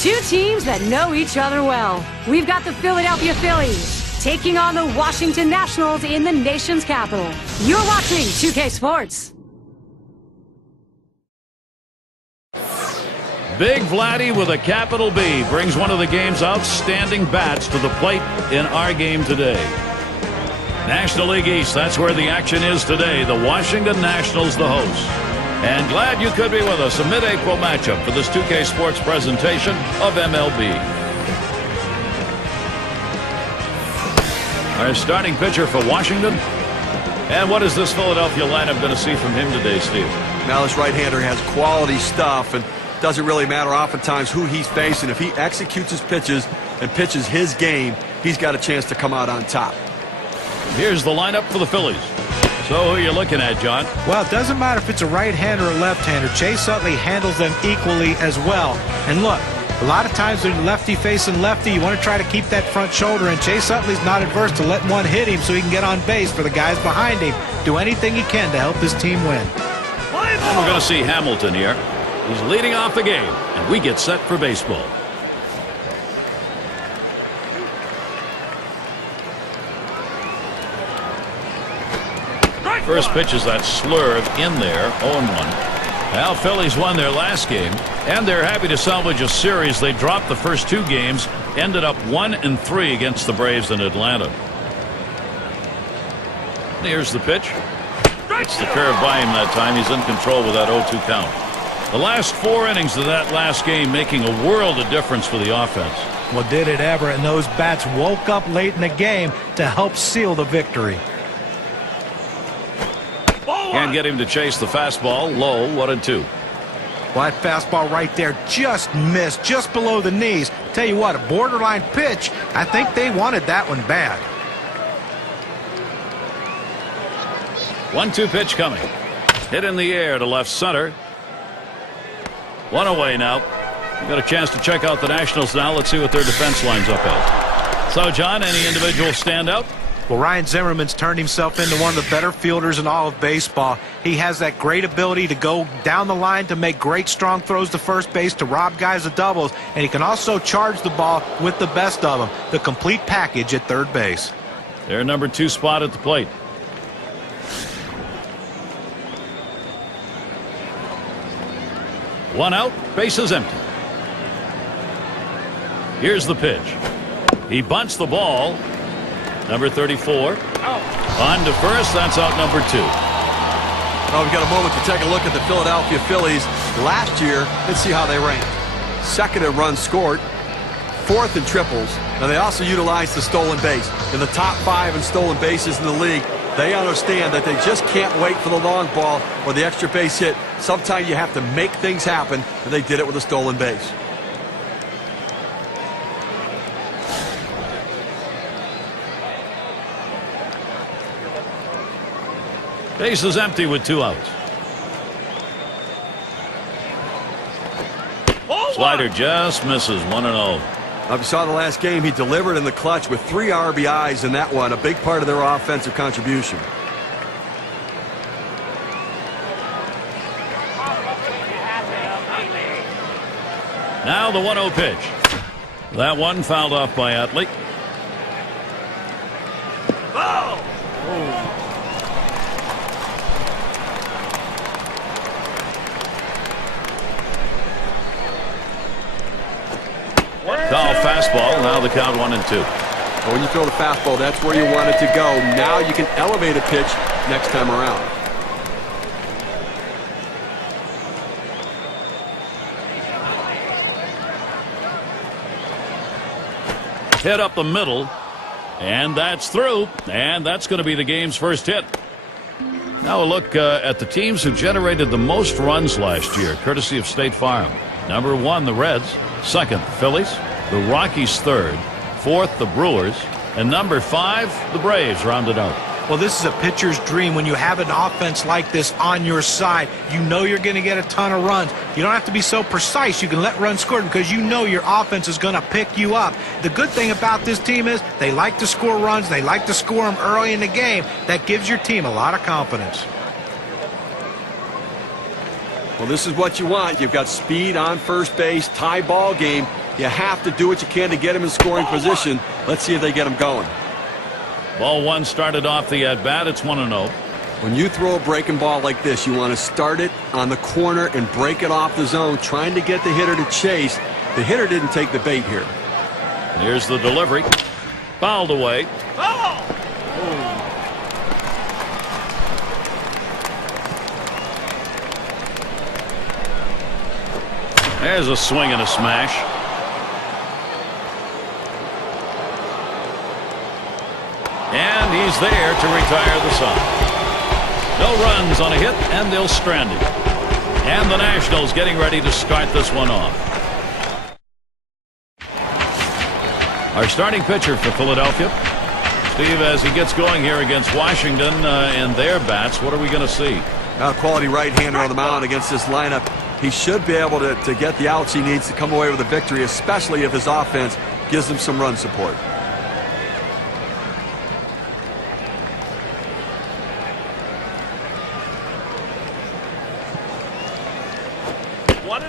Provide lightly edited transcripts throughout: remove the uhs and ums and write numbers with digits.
Two teams that know each other well. We've got the Philadelphia Phillies taking on the Washington Nationals in the nation's capital. You're watching 2K Sports. Big Vladdy with a capital B brings one of the game's outstanding bats to the plate in our game today. National League East, that's where the action is today. The Washington Nationals, the hosts. And glad you could be with us. A mid-April matchup for this 2K Sports presentation of MLB. Our starting pitcher for Washington. And what is this Philadelphia lineup going to see from him today, Steve? Now this right-hander has quality stuff, and doesn't really matter oftentimes who he's facing. If he executes his pitches and pitches his game, he's got a chance to come out on top. Here's the lineup for the Phillies. So who are you looking at, John? Well, it doesn't matter if it's a right-hander or left-hander. Chase Utley handles them equally as well. And look, a lot of times when lefty facing lefty, you want to try to keep that front shoulder, and Chase Utley's not adverse to letting one hit him so he can get on base for the guys behind him. Do anything he can to help his team win. And we're going to see Hamilton here. He's leading off the game, and we get set for baseball. First pitch is that slurve in there, 0-1. Now, Phillies won their last game, and they're happy to salvage a series. They dropped the first two games, ended up 1-3 against the Braves in Atlanta. Here's the pitch. It's the curve by him that time. He's in control with that 0-2 count. The last 4 innings of that last game making a world of difference for the offense. Well, did it ever, and those bats woke up late in the game to help seal the victory. Can't get him to chase the fastball. Low, 1-2. Well, that fastball right there just missed, just below the knees. Tell you what, a borderline pitch. I think they wanted that one bad. 1-2 pitch coming. Hit in the air to left center. One away now. We've got a chance to check out the Nationals now. Let's see what their defense lines up at. So, John, any individual stand out? Well, Ryan Zimmerman's turned himself into one of the better fielders in all of baseball. He has that great ability to go down the line to make great strong throws to first base, to rob guys of doubles, and he can also charge the ball with the best of them. The complete package at third base. Their number 2 spot at the plate. One out, base is empty. Here's the pitch. He bunts the ball. Number 34. On to first. That's out number 2. Well, we've got a moment to take a look at the Philadelphia Phillies last year. Let's see how they ranked. Second in runs scored. Fourth in triples. Now they also utilized the stolen base. In the top 5 in stolen bases in the league. They understand that they just can't wait for the long ball or the extra base hit. Sometimes you have to make things happen, and they did it with a stolen base. Base is empty with 2 outs. Slider just misses. 1-0. If you saw the last game, he delivered in the clutch with 3 RBIs in that one, a big part of their offensive contribution. Now the 1-0 pitch. That one fouled off by Utley. Foul fastball. Now the count 1-2. Well, when you throw the fastball, that's where you want it to go. Now you can elevate a pitch next time around. Hit up the middle, and that's through, and that's going to be the game's first hit. Now a look at the teams who generated the most runs last year, courtesy of State Farm. Number 1, the Reds. Second, the Phillies. The Rockies third. Fourth, the Brewers. And number 5, the Braves rounded out. Well, this is a pitcher's dream. When you have an offense like this on your side, you know you're going to get a ton of runs. You don't have to be so precise. You can let runs score because you know your offense is going to pick you up. The good thing about this team is they like to score runs. They like to score them early in the game. That gives your team a lot of confidence. Well, this is what you want. You've got speed on first base, tie ball game. You have to do what you can to get him in scoring position. Let's see if they get him going. Ball one started off the at-bat. It's 1-0. When you throw a breaking ball like this, you want to start it on the corner and break it off the zone, trying to get the hitter to chase. The hitter didn't take the bait here. Here's the delivery. Fouled away. There's a swing and a smash. And he's there to retire the side. No runs on a hit, and they'll strand it. And the Nationals getting ready to start this one off. Our starting pitcher for Philadelphia, Steve, as he gets going here against Washington and their bats, what are we going to see? A quality right-hander on the mound against this lineup. He should be able to get the outs he needs to come away with a victory, especially if his offense gives him some run support.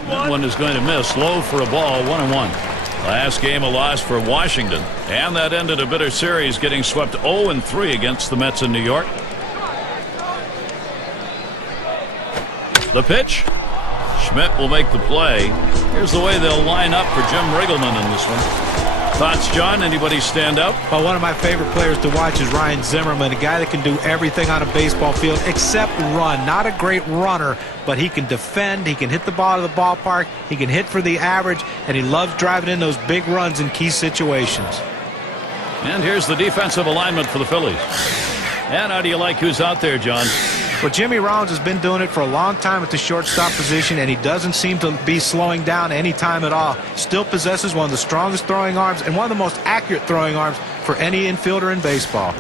That one is going to miss. Low for a ball. 1-1. Last game a loss for Washington, and that ended a bitter series, getting swept 0-3 against the Mets in New York. The pitch. Schmidt will make the play. Here's the way they'll line up for Jim Riggleman in this one. Thoughts, John? Anybody stand out? Well, one of my favorite players to watch is Ryan Zimmerman, a guy that can do everything on a baseball field except run. Not a great runner, but he can defend, he can hit the ball to the ballpark, he can hit for the average, and he loves driving in those big runs in key situations. And here's the defensive alignment for the Phillies. And how do you like who's out there, John? Well, Jimmy Rollins has been doing it for a long time at the shortstop position, and he doesn't seem to be slowing down any time at all. Still possesses one of the strongest throwing arms and one of the most accurate throwing arms for any infielder in baseball.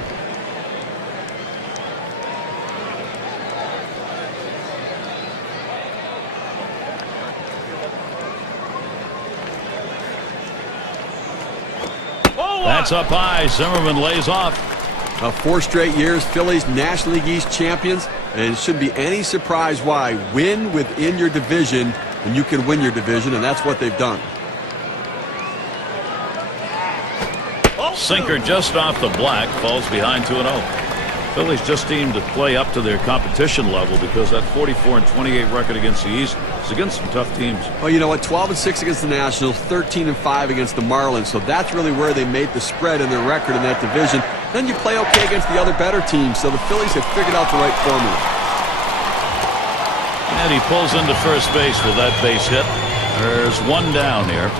That's up high. Zimmerman lays off. 4 straight years, Phillies National League East champions, and it shouldn't be any surprise why. Win within your division, and you can win your division, and that's what they've done. Sinker just off the black, falls behind 2-0. Phillies just seem to play up to their competition level because that 44-28 record against the East is against some tough teams. Well, you know what? 12-6 against the Nationals, 13-5 against the Marlins. So that's really where they made the spread in their record in that division. Then you play okay against the other better teams. So the Phillies have figured out the right formula. And he pulls into first base with that base hit. There's one down here.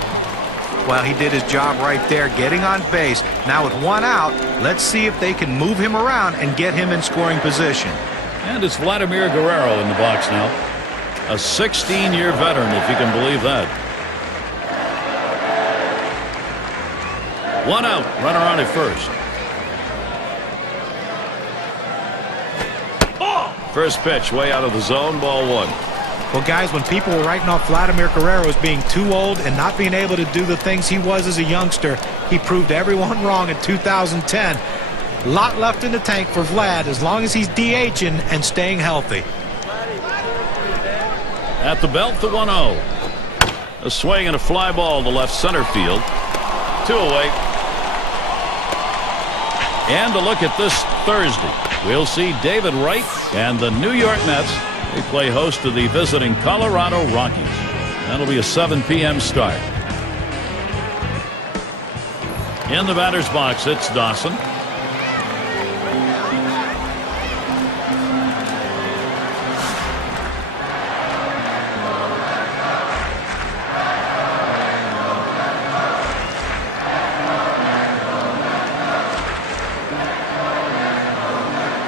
Well, he did his job right there, getting on base. Now with one out, let's see if they can move him around and get him in scoring position. And it's Vladimir Guerrero in the box now. A 16-year veteran, if you can believe that. One out, runner on at first. First pitch, way out of the zone, ball one. Well, guys, when people were writing off Vladimir Guerrero as being too old and not being able to do the things he was as a youngster, he proved everyone wrong in 2010. A lot left in the tank for Vlad as long as he's DHing and staying healthy. At the belt, the 1-0. A swing and a fly ball to left center field. 2 away. And a look at this Thursday. We'll see David Wright and the New York Mets. They play host to the visiting Colorado Rockies. That'll be a 7 p.m. start. In the batter's box, it's Dawson.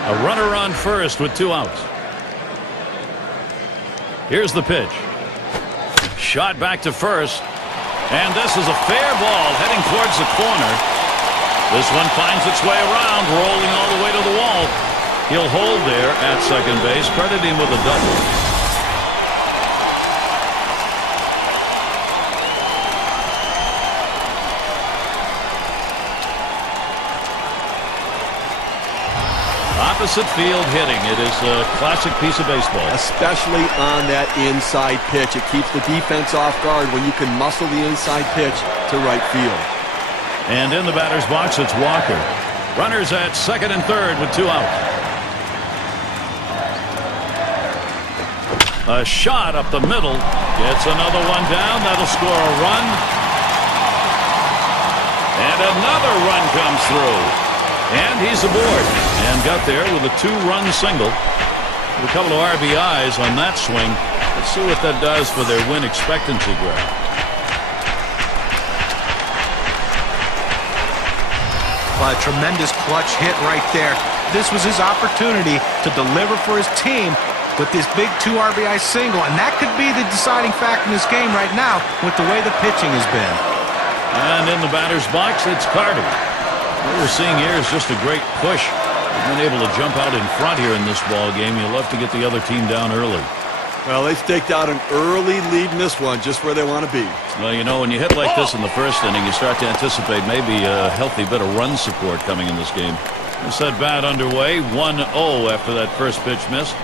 A runner on first with 2 outs. Here's the pitch. Shot back to first. And this is a fair ball heading towards the corner. This one finds its way around, rolling all the way to the wall. He'll hold there at second base. Credit him with a double. opposite field hitting. It is a classic piece of baseball. Especially on that inside pitch. It keeps the defense off guard when you can muscle the inside pitch to right field. And in the batter's box, it's Walker. Runners at second and third with 2 out. A shot up the middle. Gets another one down. That'll score a run. And another run comes through. And he's aboard. And got there with a 2-run single. With a couple of RBIs on that swing. Let's see what that does for their win expectancy graph. A tremendous clutch hit right there. This was his opportunity to deliver for his team with this big 2 RBI single, and that could be the deciding factor in this game right now with the way the pitching has been. And in the batter's box, it's Carter. What we're seeing here is just a great push. They've been able to jump out in front here in this ball game. You'll have to get the other team down early. Well, they staked out an early lead in this one, just where they want to be. Well, you know, when you hit like this in the first inning, you start to anticipate maybe a healthy bit of run support coming in this game. It's that bat underway, 1-0 after that first pitch missed.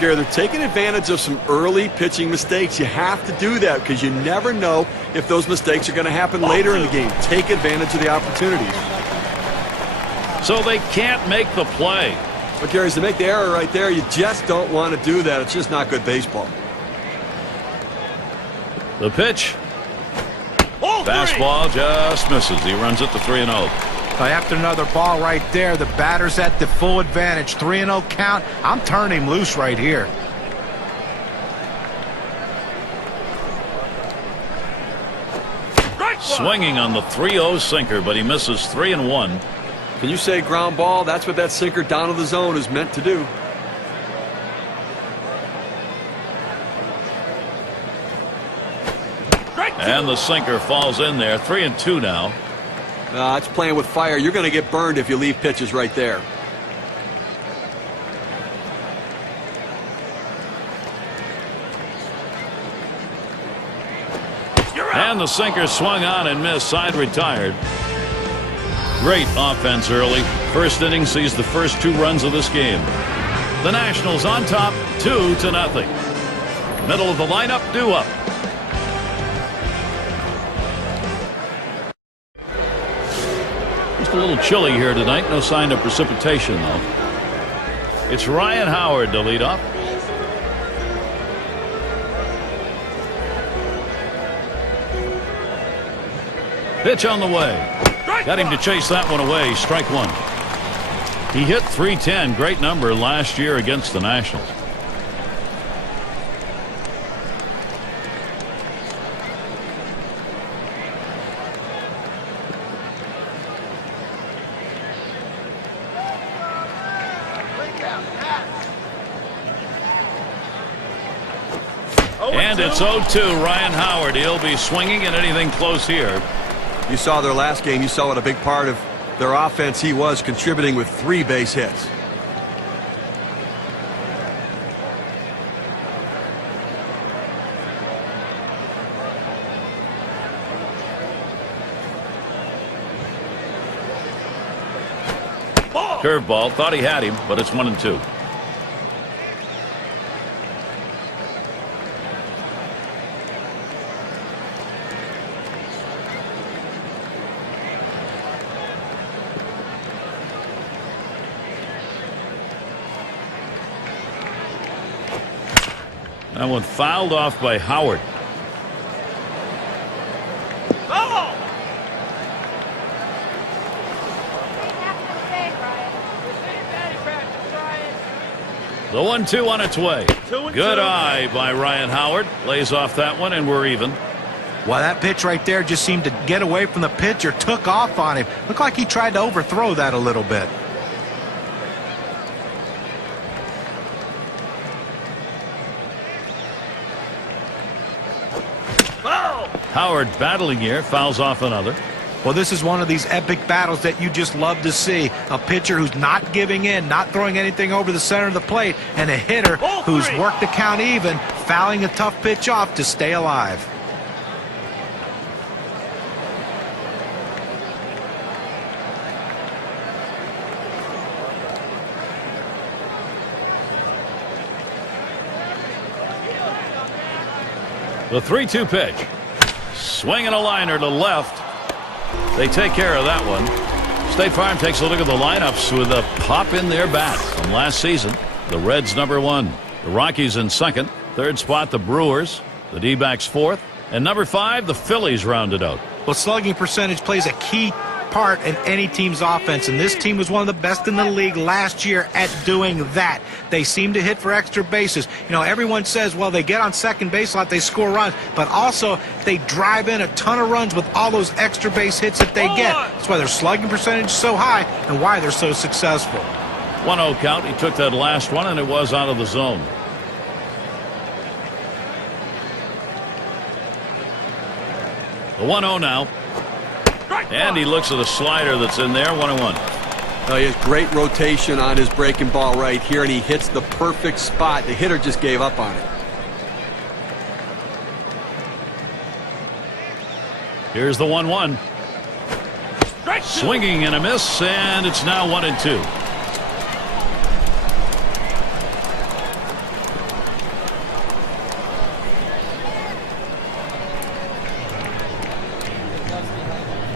Gary, they're taking advantage of some early pitching mistakes. You have to do that because you never know if those mistakes are going to happen later in the game. Take advantage of the opportunities. So they can't make the play. But, Gary, to make the error right there, you just don't want to do that. It's just not good baseball. The pitch. Fastball just misses. He runs it to 3-0. After another ball right there, the batter's at the full advantage. 3-0 count. I'm turning him loose right here. Swinging on the 3-0 sinker, but he misses 3-1. Can you say ground ball? That's what that sinker down to the zone is meant to do. And the sinker falls in there. 3-2 now. It's playing with fire. You're going to get burned if you leave pitches right there. And the sinker swung on and missed. Side retired. Great offense early. First inning sees the first 2 runs of this game. The Nationals on top 2-0. Middle of the lineup due up. Just a little chilly here tonight. No sign of precipitation though. It's Ryan Howard to lead off. Pitch on the way. Got him to chase that one away. Strike 1. He hit .310. Great number last year against the Nationals. And it's 0-2. Ryan Howard. He'll be swinging at anything close here. You saw their last game. You saw what a big part of their offense he was, contributing with 3 base hits. Curveball. Thought he had him, but it's 1-2. That one fouled off by Howard. The 1-2 on its way. Good eye by Ryan Howard. Lays off that one, and we're even. Well, that pitch right there just seemed to get away from the pitcher, took off on him. Looked like he tried to overthrow that a little bit. Howard battling here, fouls off another. Well, this is one of these epic battles that you just love to see. A pitcher who's not giving in, not throwing anything over the center of the plate, and a hitter who's worked the count even, fouling a tough pitch off to stay alive. The 3-2 pitch. Swinging a liner to left. They take care of that one. State Farm takes a look at the lineups with a pop in their bat from last season. The Reds #1. The Rockies in second. Third spot, the Brewers. The D-backs fourth. And #5, the Phillies rounded out. Well, slugging percentage plays a key part in any team's offense, and this team was one of the best in the league last year at doing that. They seem to hit for extra bases. You know, everyone says, well, they get on second base a lot, they score runs, but also they drive in a ton of runs with all those extra base hits that they get. That's why their slugging percentage is so high and why they're so successful. 1-0 count. He took that last one, and it was out of the zone. The 1-0 now. And he looks at a slider that's in there. 1-1. He has great rotation on his breaking ball right here, and he hits the perfect spot. The hitter just gave up on it. Here's the 1-1. Swinging and a miss, and it's now 1-2.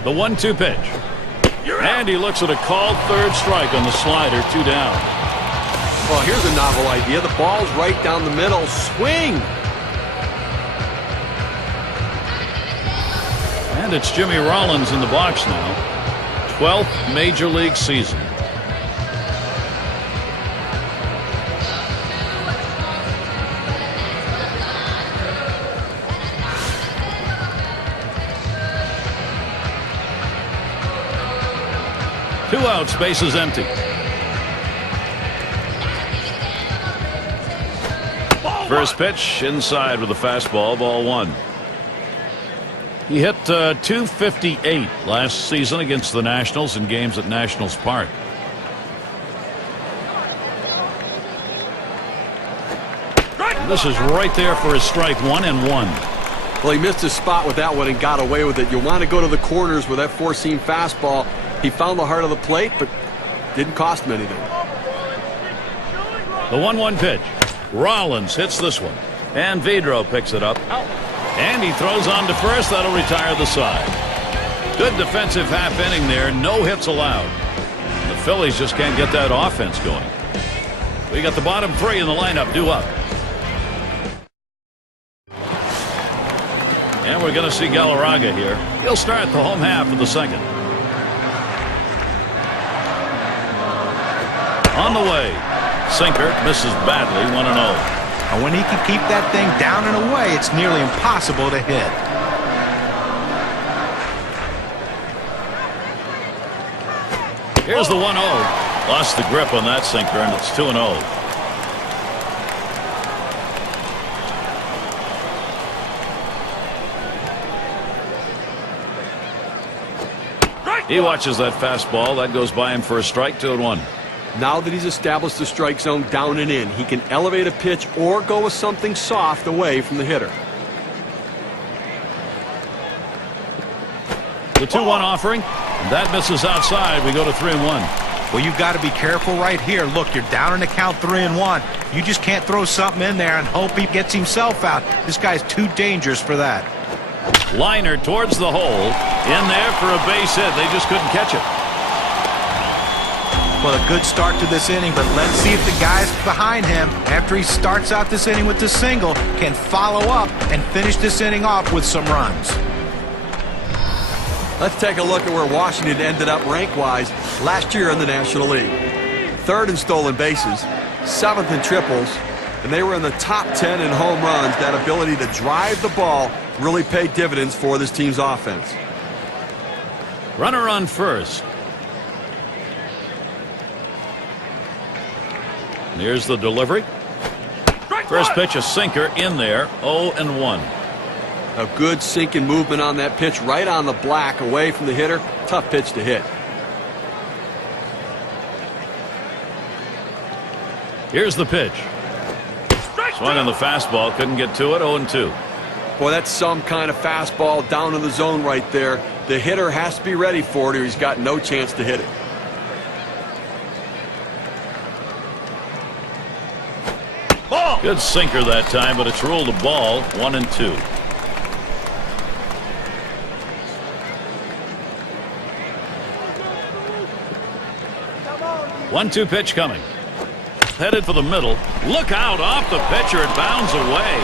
The 1-2 pitch. And he looks at a called third strike on the slider. 2 down. Well, here's a novel idea. The ball's right down the middle. Swing! And it's Jimmy Rollins in the box now. 12th major league season. Two outs, bases empty. First pitch inside with a fastball, ball 1. He hit .258 last season against the Nationals in games at Nationals Park. This is right there for his strike. 1-1. Well, he missed his spot with that one and got away with it. You want to go to the corners with that four-seam fastball. He found the heart of the plate, but didn't cost him anything. The 1-1 pitch. Rollins hits this one. And Vidro picks it up. And he throws on to first. That'll retire the side. Good defensive half inning there. No hits allowed. The Phillies just can't get that offense going. We got the bottom 3 in the lineup due up. And we're going to see Galarraga here. He'll start the home half of the second. On the way. Sinker misses badly. 1-0. And when he can keep that thing down and away, it's nearly impossible to hit. Here's the 1-0. Lost the grip on that sinker, and it's 2-0. He watches that fastball. That goes by him for a strike. 2-1. Now that he's established the strike zone down and in, he can elevate a pitch or go with something soft away from the hitter. The 2-1 offering. That misses outside. We go to 3-1. Well, you've got to be careful right here. Look, you're down in the count 3-1. You just can't throw something in there and hope he gets himself out. This guy's too dangerous for that. Liner towards the hole. In there for a base hit. They just couldn't catch it. Well, a good start to this inning, but let's see if the guys behind him, after he starts out this inning with the single, can follow up and finish this inning off with some runs. Let's take a look at where Washington ended up rank-wise last year in the National League. 3rd in stolen bases, 7th in triples, and they were in the top 10 in home runs. That ability to drive the ball really paid dividends for this team's offense. Runner on first. Here's the delivery. First pitch, a sinker in there. 0-1. A good sinking movement on that pitch, right on the black, away from the hitter. Tough pitch to hit. Here's the pitch. Swung on the fastball, couldn't get to it. 0-2. Boy, that's some kind of fastball down in the zone right there. The hitter has to be ready for it or he's got no chance to hit it. Good sinker that time, but it's ruled a ball. 1-2. 1-2 pitch coming. Headed for the middle. Look out, off the pitcher. It bounds away.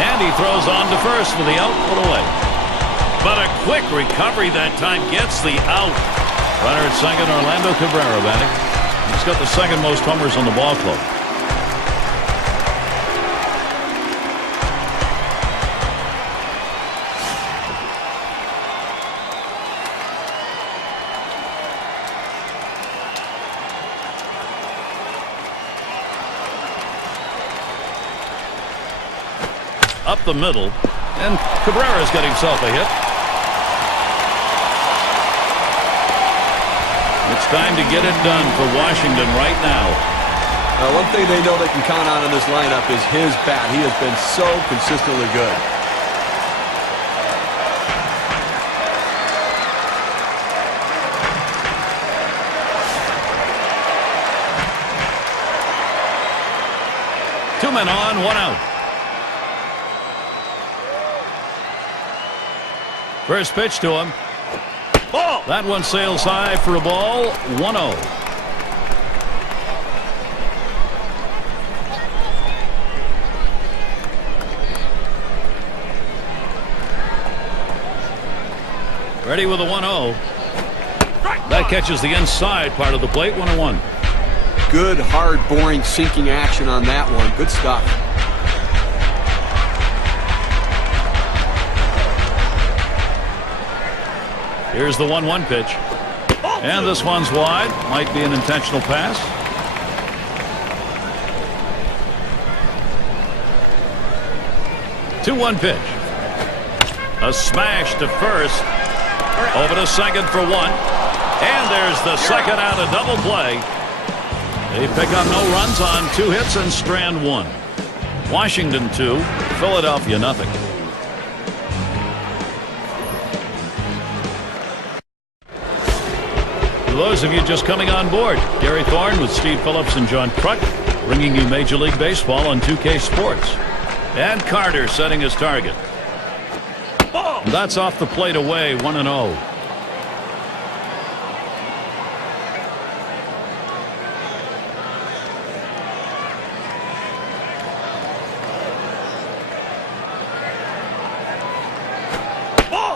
And he throws on to first for the out, put away. But a quick recovery that time gets the out. Runner at second, Orlando Cabrera batting. He's got the second most homers on the ball club. Up the middle, and Cabrera's got himself a hit. It's time to get it done for Washington right now. One thing they know they can count on in this lineup is his bat. He has been so consistently good. Two men on, one out. First pitch to him. Ball. That one sails high for a ball. 1-0. Ready with a 1-0. That catches the inside part of the plate. 1-1. Good, hard, boring, sinking action on that one. Good stuff. Here's the 1-1 pitch. And this one's wide. Might be an intentional pass. Two-one pitch. A smash to first. Over to second for one. And there's the second out, a double play. They pick up no runs on 2 hits and strand 1. Washington 2, Philadelphia nothing. For those of you just coming on board, Gary Thorne with Steve Phillips and John Kruk bringing you Major League Baseball on 2K Sports. And Carter setting his target. And that's off the plate away, 1-0.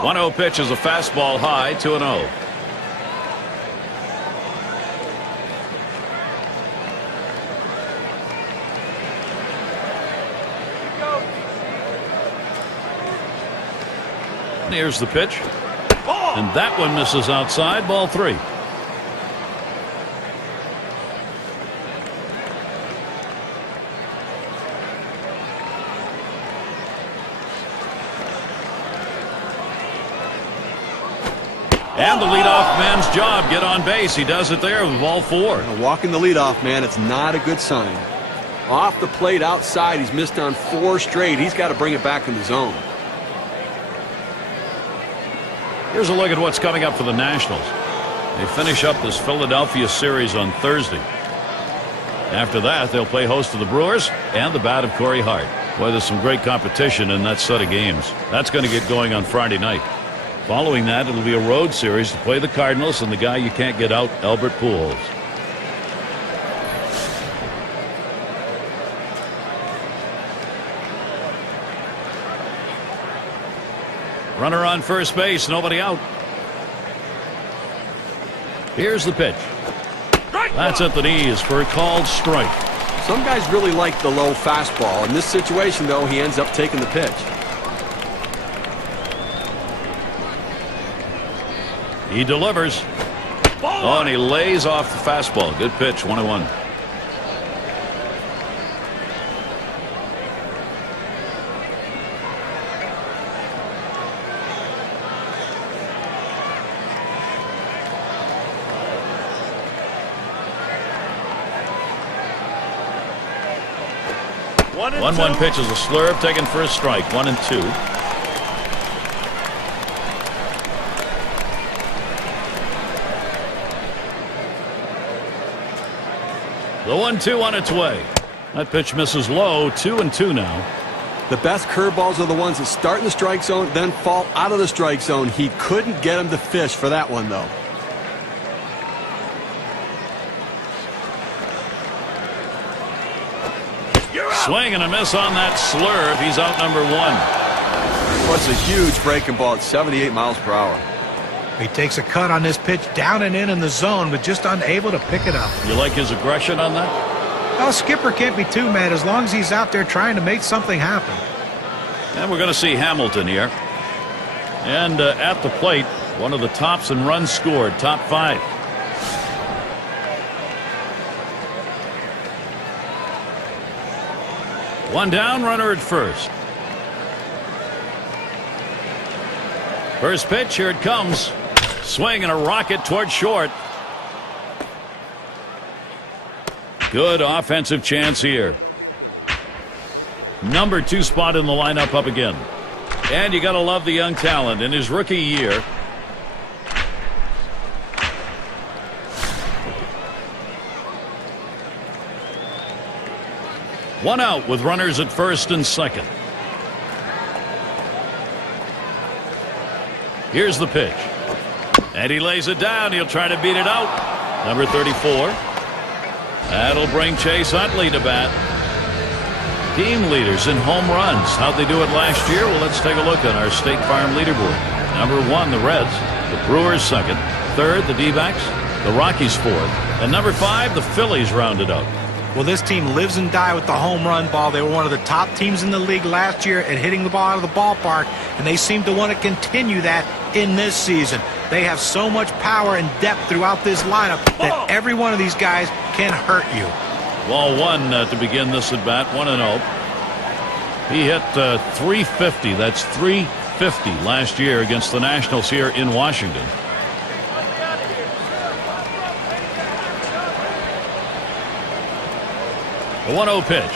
One-0 pitch is a fastball high, 2-0. Here's the pitch. And that one misses outside. Ball 3. And the leadoff man's job. Get on base. He does it there with ball 4. Walking the leadoff man, it's not a good sign. Off the plate outside, he's missed on 4 straight. He's got to bring it back in the zone. Here's a look at what's coming up for the Nationals. They finish up this Philadelphia series on Thursday. After that, they'll play host to the Brewers and the bat of Corey Hart. Boy, there's some great competition in that set of games. That's going to get going on Friday night. Following that, it'll be a road series to play the Cardinals and the guy you can't get out, Albert Pujols. Runner on first base, nobody out. Here's the pitch. That's at the knees for a called strike. Some guys really like the low fastball. In this situation, though, he ends up taking the pitch. He delivers. Oh, and he lays off the fastball. Good pitch, 1-1. One pitch is a slurve taken for a strike. 1-2. The 1-2 on its way. That pitch misses low. 2-2 now. The best curveballs are the ones that start in the strike zone, then fall out of the strike zone. He couldn't get him to fish for that one, though. Swing and a miss on that slurve. He's out number 1. Well, it's a huge breaking ball at 78 miles per hour. He takes a cut on this pitch down and in the zone, but just unable to pick it up. You like his aggression on that? Well, Skipper can't be too mad as long as he's out there trying to make something happen. And we're going to see Hamilton here. And at the plate, one of the tops in runs scored, top 5. One down, runner at first. First pitch, here it comes. Swing and a rocket toward short. Good offensive chance here. Number 2 spot in the lineup up again. And you got to love the young talent in his rookie year. One out with runners at first and second. Here's the pitch. And he lays it down. He'll try to beat it out. Number 34. That'll bring Chase Utley to bat. Team leaders in home runs. How'd they do it last year? Well, let's take a look on our State Farm leaderboard. Number 1, the Reds. The Brewers second. Third, the D-backs. The Rockies fourth. And number 5, the Phillies rounded out. Well, this team lives and dies with the home run ball. They were one of the top teams in the league last year at hitting the ball out of the ballpark, and they seem to want to continue that in this season. They have so much power and depth throughout this lineup that every one of these guys can hurt you. Ball 1 to begin this at bat, 1-0. He hit 350. That's 350 last year against the Nationals here in Washington. A 1-0 pitch.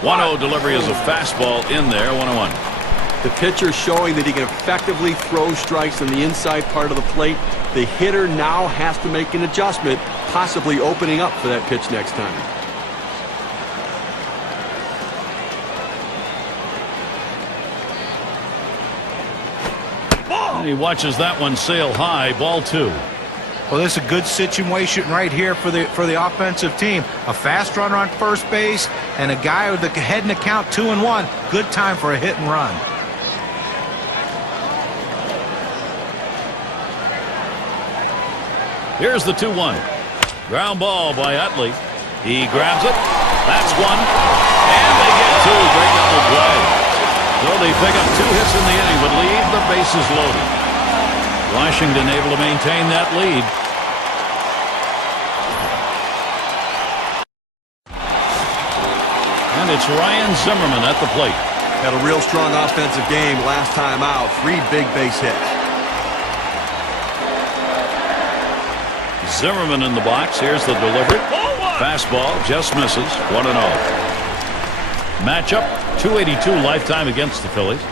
1-0 delivery is a fastball in there. 1-1. The pitcher showing that he can effectively throw strikes on the inside part of the plate. The hitter now has to make an adjustment, possibly opening up for that pitch next time. And he watches that one sail high. Ball 2. Well, this is a good situation right here for the offensive team. A fast runner on first base and a guy with the head in the count 2-1. Good time for a hit and run. Here's the 2-1. Ground ball by Utley. He grabs it. That's one. And they get 2. Great double play. So they pick up 2 hits in the inning, but leave the bases loaded. Washington able to maintain that lead. And it's Ryan Zimmerman at the plate. Had a real strong offensive game last time out. 3 big base hits. Zimmerman in the box. Here's the delivery. Fastball just misses. 1-0. Matchup 282 lifetime against the Phillies.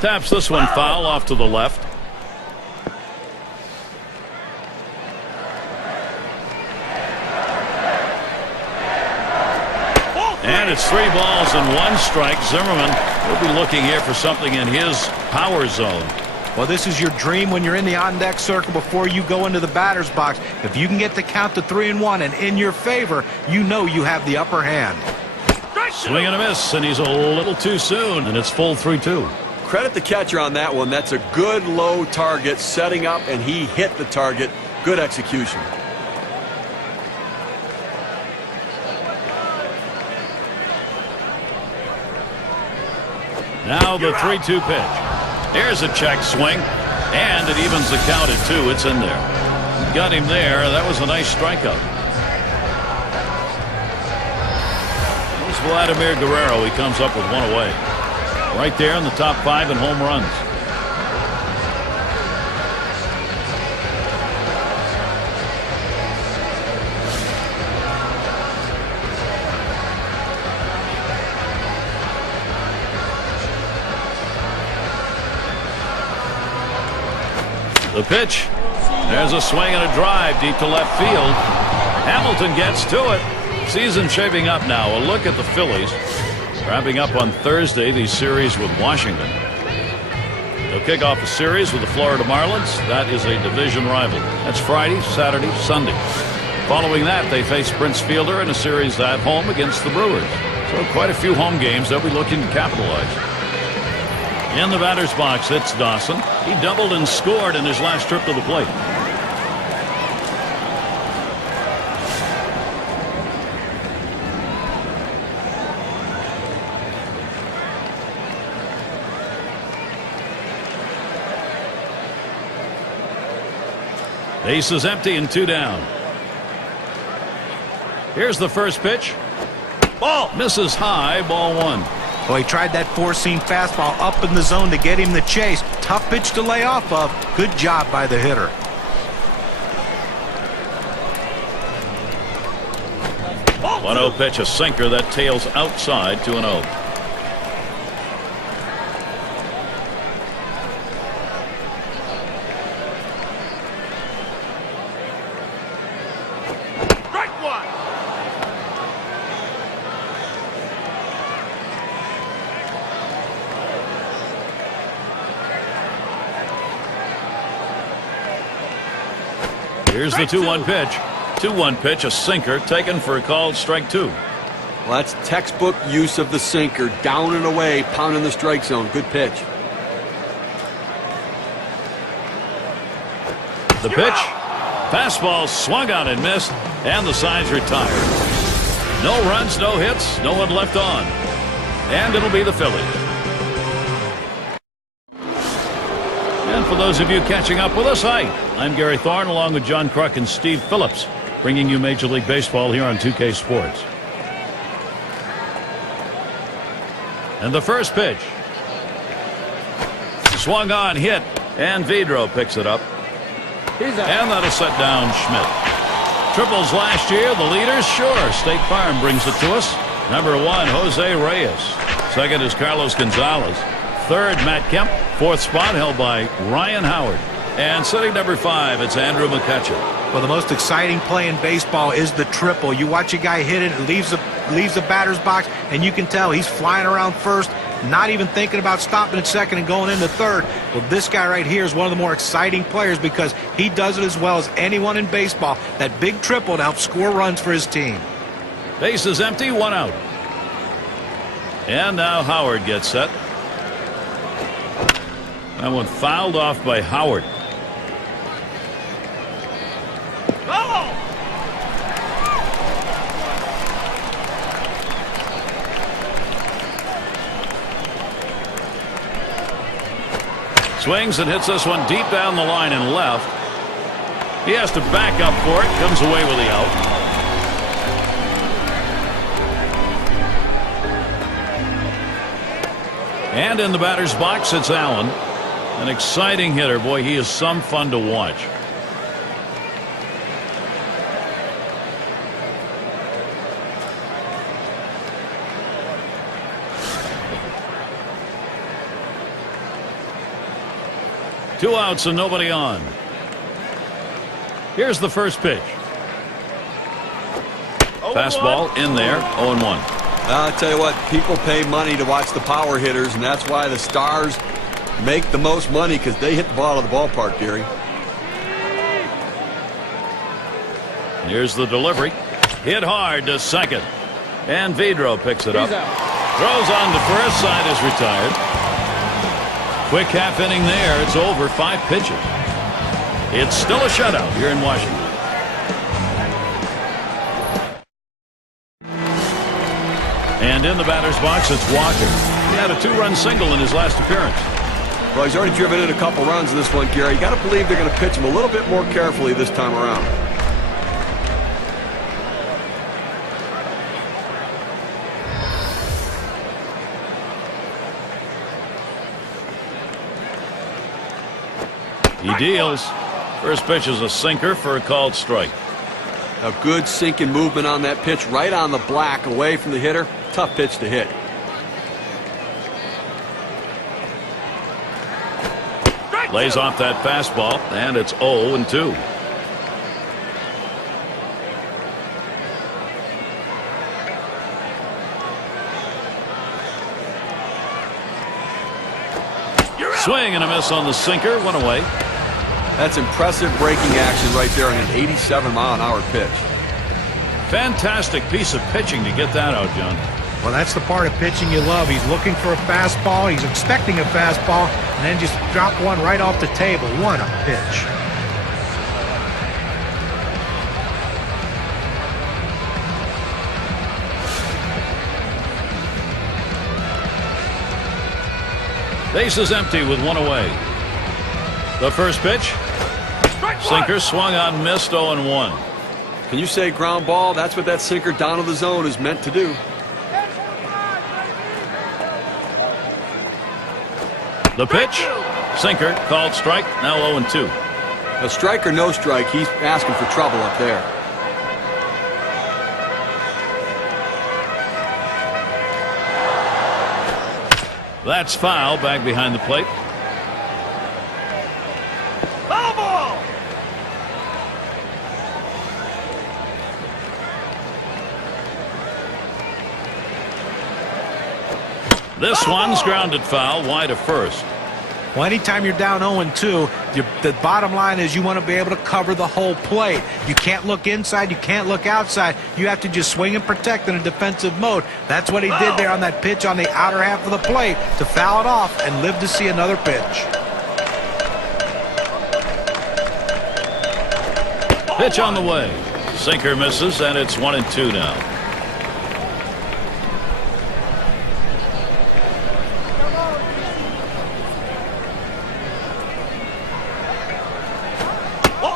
Taps this one foul off to the left. And it's 3 balls and 1 strike. Zimmerman will be looking here for something in his power zone. Well, this is your dream when you're in the on-deck circle before you go into the batter's box. If you can get the count to 3-1 and in your favor, you know you have the upper hand. Swing and a miss, and he's a little too soon, and it's full 3-2. Credit the catcher on that one. That's a good low target setting up, and he hit the target. Good execution. Now the 3-2 pitch. Here's a check swing, and it evens the count at 2. It's in there. Got him there. That was a nice strikeout. Here's Vladimir Guerrero. He comes up with 1 away. Right there in the top 5 in home runs. The pitch. There's a swing and a drive deep to left field. Hamilton gets to it. Season shaping up now. A look at the Phillies. Wrapping up on Thursday the series with Washington. They'll kick off a series with the Florida Marlins. That is a division rival. That's Friday, Saturday, Sunday. Following that, they face Prince Fielder in a series at home against the Brewers. So quite a few home games they'll be looking to capitalize. In the batter's box, it's Dawson. He doubled and scored in his last trip to the plate. Base is empty and 2 down. Here's the first pitch. Ball misses high. Ball 1. Well, he tried that four-seam fastball up in the zone to get him the chase. Tough pitch to lay off of. Good job by the hitter. Ball 1-0 pitch, a sinker that tails outside 2-0. Here's the 2-1 pitch. 2-1 pitch, a sinker taken for a called strike 2. Well, that's textbook use of the sinker. Down and away, pounding the strike zone. Good pitch. The pitch. Fastball swung on and missed, and the side's retired. No runs, no hits, no one left on. And it'll be the Phillies. And for those of you catching up with us, hi, I'm Gary Thorne along with John Kruk and Steve Phillips, bringing you Major League Baseball here on 2K Sports. And the first pitch. Swung on, hit, and Vidro picks it up. And that'll set down Schmidt. Triples last year, the leaders, sure. State Farm brings it to us. Number 1, Jose Reyes. Second is Carlos Gonzalez. Third, Matt Kemp. Fourth spot held by Ryan Howard. And sitting number 5, it's Andrew McCutcheon. Well, the most exciting play in baseball is the triple. You watch a guy hit it, leaves the batter's box, and you can tell he's flying around first, not even thinking about stopping at second and going into third. Well, this guy right here is one of the more exciting players because he does it as well as anyone in baseball. That big triple to help score runs for his team. Base is empty, 1 out. And now Howard gets set. That one fouled off by Howard. Swings and hits this one deep down the line and left. He has to back up for it. Comes away with the out. And in the batter's box, it's Allen. An exciting hitter. Boy, he is some fun to watch. Two outs and nobody on. Here's the first pitch. Fastball in there, 0-1. I'll tell you what, people pay money to watch the power hitters, and that's why the stars make the most money, because they hit the ball out of the ballpark, Gary. Here's the delivery. Hit hard to second. And Vidro picks it up. Throws on to first. Side is retired. Quick half inning there. It's over. 5 pitches. It's still a shutout here in Washington. And in the batter's box, it's Walker. He had a 2-run single in his last appearance. Well, he's already driven in a couple runs in this one, Gary. You got to believe they're going to pitch him a little bit more carefully this time around. He deals. First pitch is a sinker for a called strike. A good sinking movement on that pitch, right on the black, away from the hitter. Tough pitch to hit. Lays off that fastball, and it's 0-2. Swing and a miss on the sinker. One away. That's impressive breaking action right there on an 87-mile-an-hour pitch. Fantastic piece of pitching to get that out, John. Well, that's the part of pitching you love. He's looking for a fastball. He's expecting a fastball, and then just drop one right off the table. What a pitch. Base is empty with one away. The first pitch. Sinker swung on, missed, 0-1. Can you say ground ball? That's what that sinker down to the zone is meant to do. The pitch. Sinker called strike. Now 0-2. A strike or no strike, he's asking for trouble up there. That's foul back behind the plate. Foul ball! This one's grounded foul wide of first. Well, anytime you're down 0-2, the bottom line is you want to be able to cover the whole plate. You can't look inside. You can't look outside. You have to just swing and protect in a defensive mode. That's what he did there on that pitch on the outer half of the plate to foul it off and live to see another pitch. Pitch on the way. Sinker misses, and it's 1-2 now.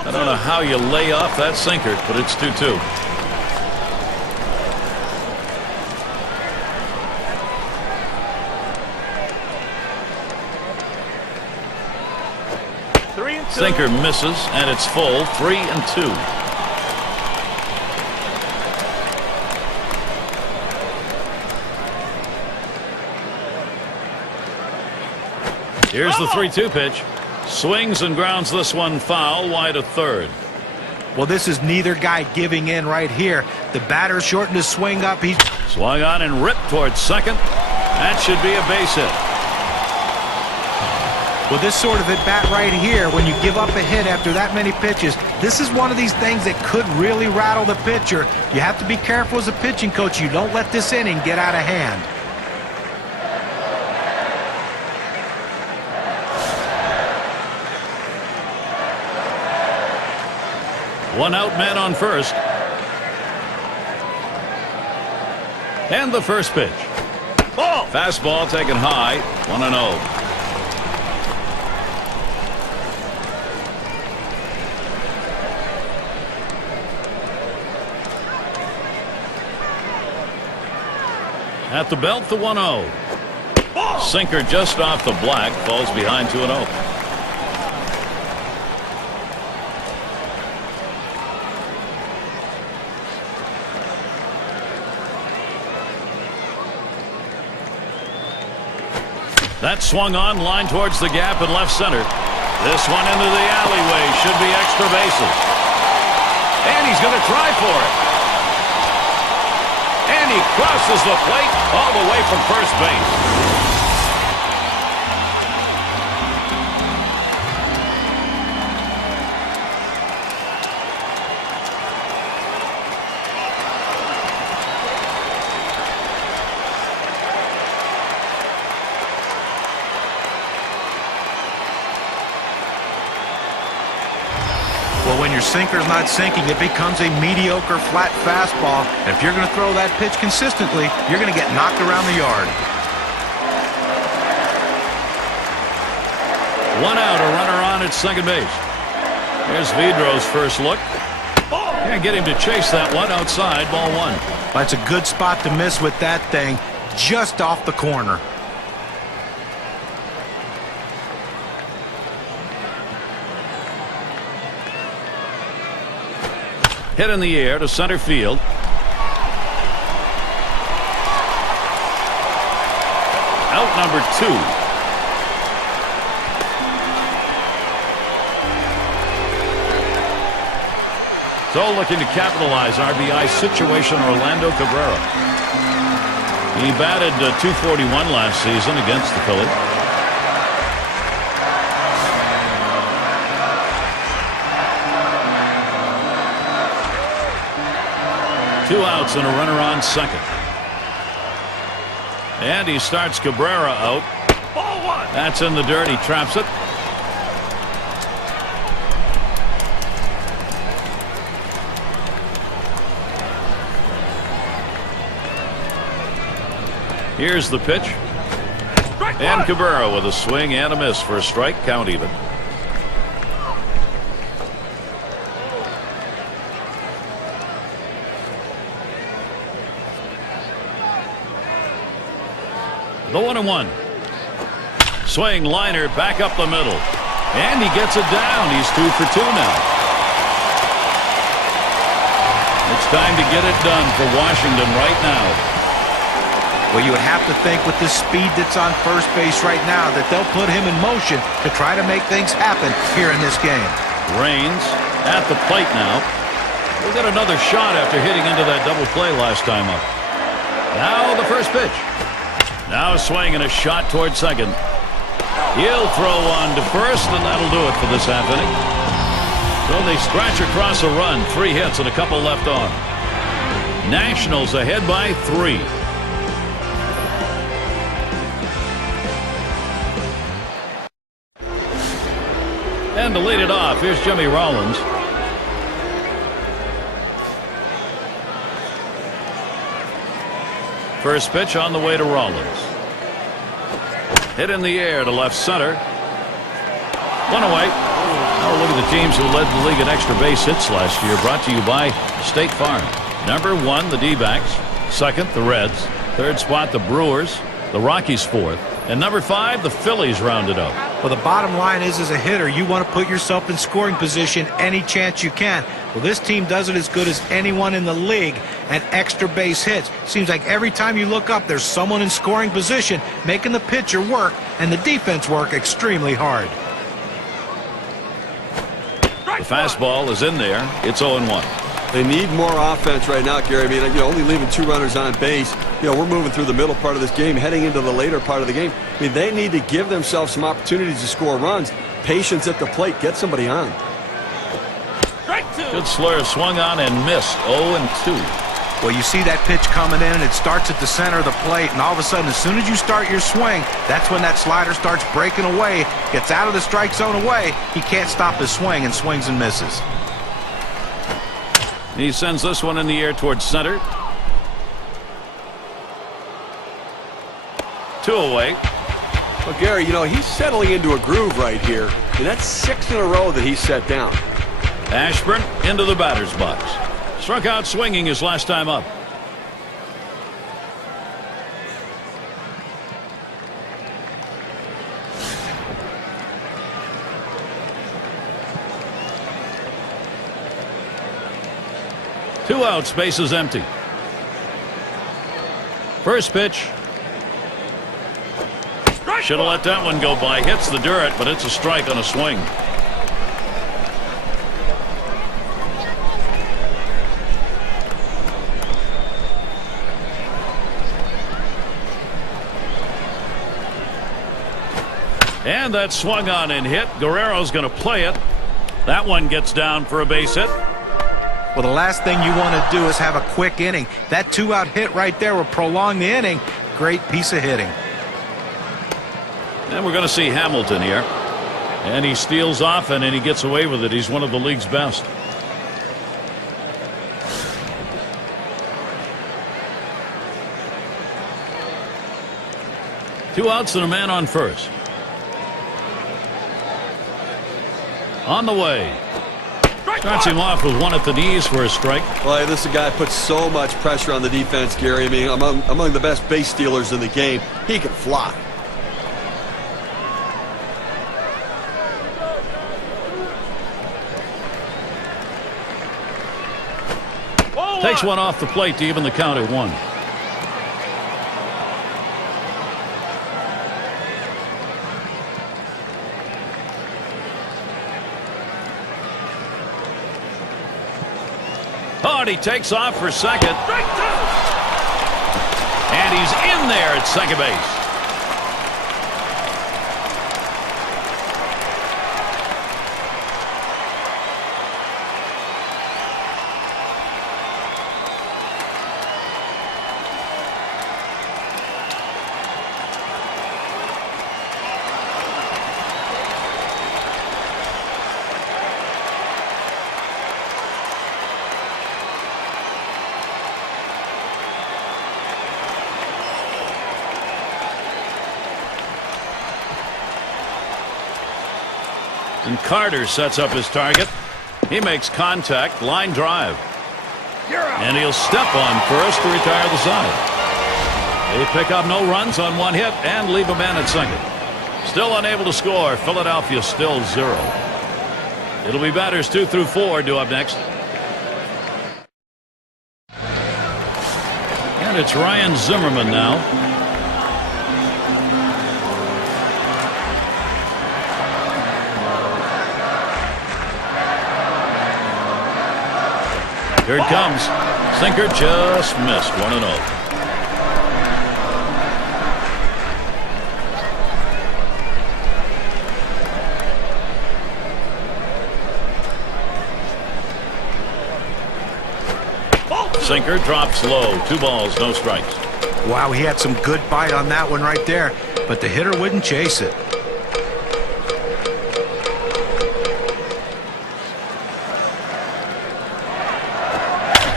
I don't know how you lay off that sinker, but it's 2-2. Sinker misses, and it's full. 3-2. Here's the 3-2 pitch. Swings and grounds this one foul wide of third. Well, this is neither guy giving in right here. The batter shortened his swing up. He swung on and ripped towards second. That should be a base hit. Well, this sort of at bat right here, when you give up a hit after that many pitches, this is one of these things that could really rattle the pitcher. You have to be careful as a pitching coach. You don't let this inning get out of hand. One out, man on first. And the first pitch. Ball. Fastball taken high. 1-0. At the belt, the 1-0. Sinker just off the black. Falls behind 2-0. That swung on, line towards the gap in left center. This one into the alleyway. Should be extra bases. And he's going to try for it. And he crosses the plate all the way from first base. Well, when your sinker's not sinking, it becomes a mediocre flat fastball. And if you're going to throw that pitch consistently, you're going to get knocked around the yard. One out, a runner on at second base. Here's Vidro's first look. Can't get him to chase that one outside, ball one. That's a good spot to miss with that thing, just off the corner. Hit in the air to center field. Out number 2. So looking to capitalize RBI situation, Orlando Cabrera. He batted .241 last season against the Phillies. Two outs and a runner on second. And he starts Cabrera out. Ball one. That's in the dirt. He traps it. Here's the pitch. And Cabrera with a swing and a miss for a strike. Count even. The 1-1. Swing liner back up the middle. And he gets it down. He's 2 for 2 now. It's time to get it done for Washington right now. Well, you would have to think with the speed that's on first base right now that they'll put him in motion to try to make things happen here in this game. Raines at the plate now. We'll get another shot after hitting into that double play last time up. Now the first pitch. Now a swing and a shot toward second. He'll throw on to first, and that'll do it for this half inning. So they scratch across a run. 3 hits and a couple left on. Nationals ahead by 3. And to lead it off, here's Jimmy Rollins. First pitch on the way to Rollins. Hit in the air to left center. One away. Now look at the teams who led the league in extra base hits last year. Brought to you by State Farm. Number 1, the D-backs. Second, the Reds. Third spot, the Brewers. The Rockies 4th. And number 5, the Phillies rounded up. Well, the bottom line is, as a hitter, you want to put yourself in scoring position any chance you can. Well, this team does it as good as anyone in the league at extra base hits. Seems like every time you look up, there's someone in scoring position making the pitcher work and the defense work extremely hard. The fastball is in there. It's 0-1. They need more offense right now, Gary. I mean, only leaving 2 runners on base. We're moving through the middle part of this game, heading into the later part of the game. I mean, they need to give themselves some opportunities to score runs. Patience at the plate. Get somebody on. Good slur, swung on and missed. 0-2. Well, you see that pitch coming in, and it starts at the center of the plate, and all of a sudden, as soon as you start your swing, that's when that slider starts breaking away, gets out of the strike zone away. He can't stop his swing and swings and misses. He sends this one in the air towards center. 2 away. Well, Gary, he's settling into a groove right here, and that's 6 in a row that he's set down. Ashburn into the batter's box. Struck out swinging his last time up. Two outs, bases empty. First pitch. Should have let that one go by. Hits the dirt, but it's a strike on a swing. And that swung on and hit. Guerrero's going to play it. That one gets down for a base hit. Well, the last thing you want to do is have a quick inning. That 2-out hit right there will prolong the inning. Great piece of hitting. And we're going to see Hamilton here. And he steals off and he gets away with it. He's one of the league's best. Two outs and a man on first. On the way. Starts him off with one at the knees for a strike. Well, this is a guy who puts so much pressure on the defense, Gary. I mean, among the best base stealers in the game. He can fly. Takes one off the plate to even the count at 1. Oh, and he takes off for second. And he's in there at second base. And Carter sets up his target. He makes contact, line drive. And he'll step on first to retire the side. They pick up no runs on one hit and leave a man at second. Still unable to score. Philadelphia still 0. It'll be batters 2 through 4 due up next. And it's Ryan Zimmerman now. Here it comes. Sinker just missed. 1-0. Sinker drops low. 2 balls, no strikes. Wow, he had some good bite on that one right there, but the hitter wouldn't chase it.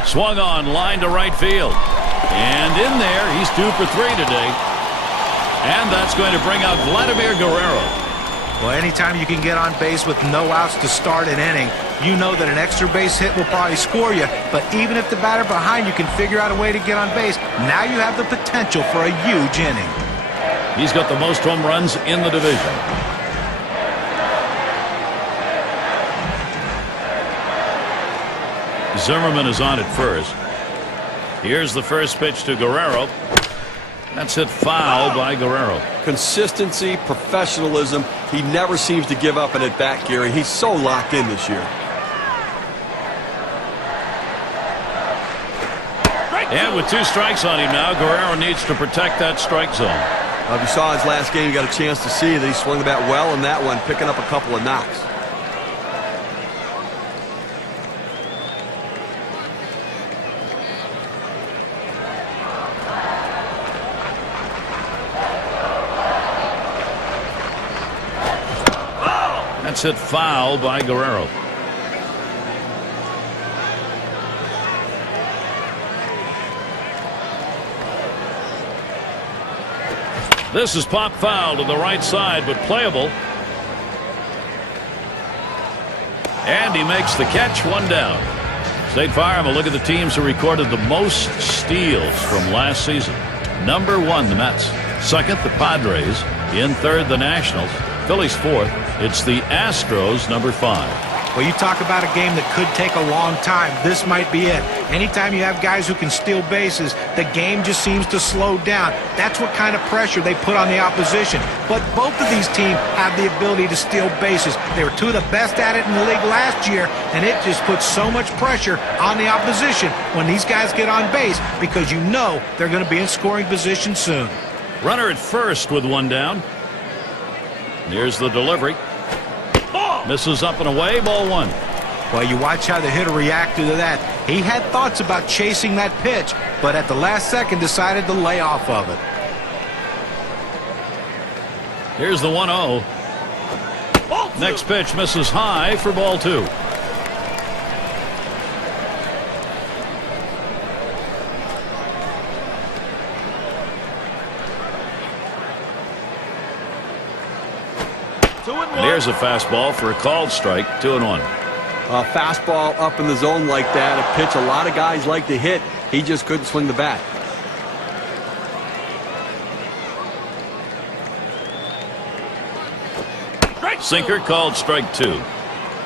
Swung on, line to right field. And in there, he's 2 for 3 today. And that's going to bring out Vladimir Guerrero. Well, anytime you can get on base with no outs to start an inning, you know that an extra base hit will probably score you. But even if the batter behind you can figure out a way to get on base, now you have the potential for a huge inning. He's got the most home runs in the division. Zimmerman is on at first. Here's the first pitch to Guerrero. That's hit foul by Guerrero. Consistency, professionalism. He never seems to give up an at-bat, Gary. He's so locked in this year. And with 2 strikes on him now, Guerrero needs to protect that strike zone. If you saw his last game, you got a chance to see that he swung the bat well in that one, picking up a couple of knocks. That's hit foul by Guerrero. This is pop foul to the right side, but playable. And he makes the catch, 1 down. State Farm, a look at the teams who recorded the most steals from last season. Number 1, the Mets. 2nd, the Padres. In 3rd, the Nationals. Phillies 4th. It's the Astros, number 5. Well, you talk about a game that could take a long time. This might be it. Anytime you have guys who can steal bases, the game just seems to slow down. That's what kind of pressure they put on the opposition. But both of these teams have the ability to steal bases. They were 2 of the best at it in the league last year, and it just puts so much pressure on the opposition when these guys get on base because you know they're going to be in scoring position soon. Runner at first with 1 down. Here's the delivery. Misses up and away, ball 1. Well, you watch how the hitter reacted to that. He had thoughts about chasing that pitch, but at the last second decided to lay off of it. Here's the 1-0. Next pitch misses high for ball 2. And here's a fastball for a called strike, 2-1. A fastball up in the zone like that, a pitch a lot of guys like to hit. He just couldn't swing the bat. Sinker called strike 2. Well,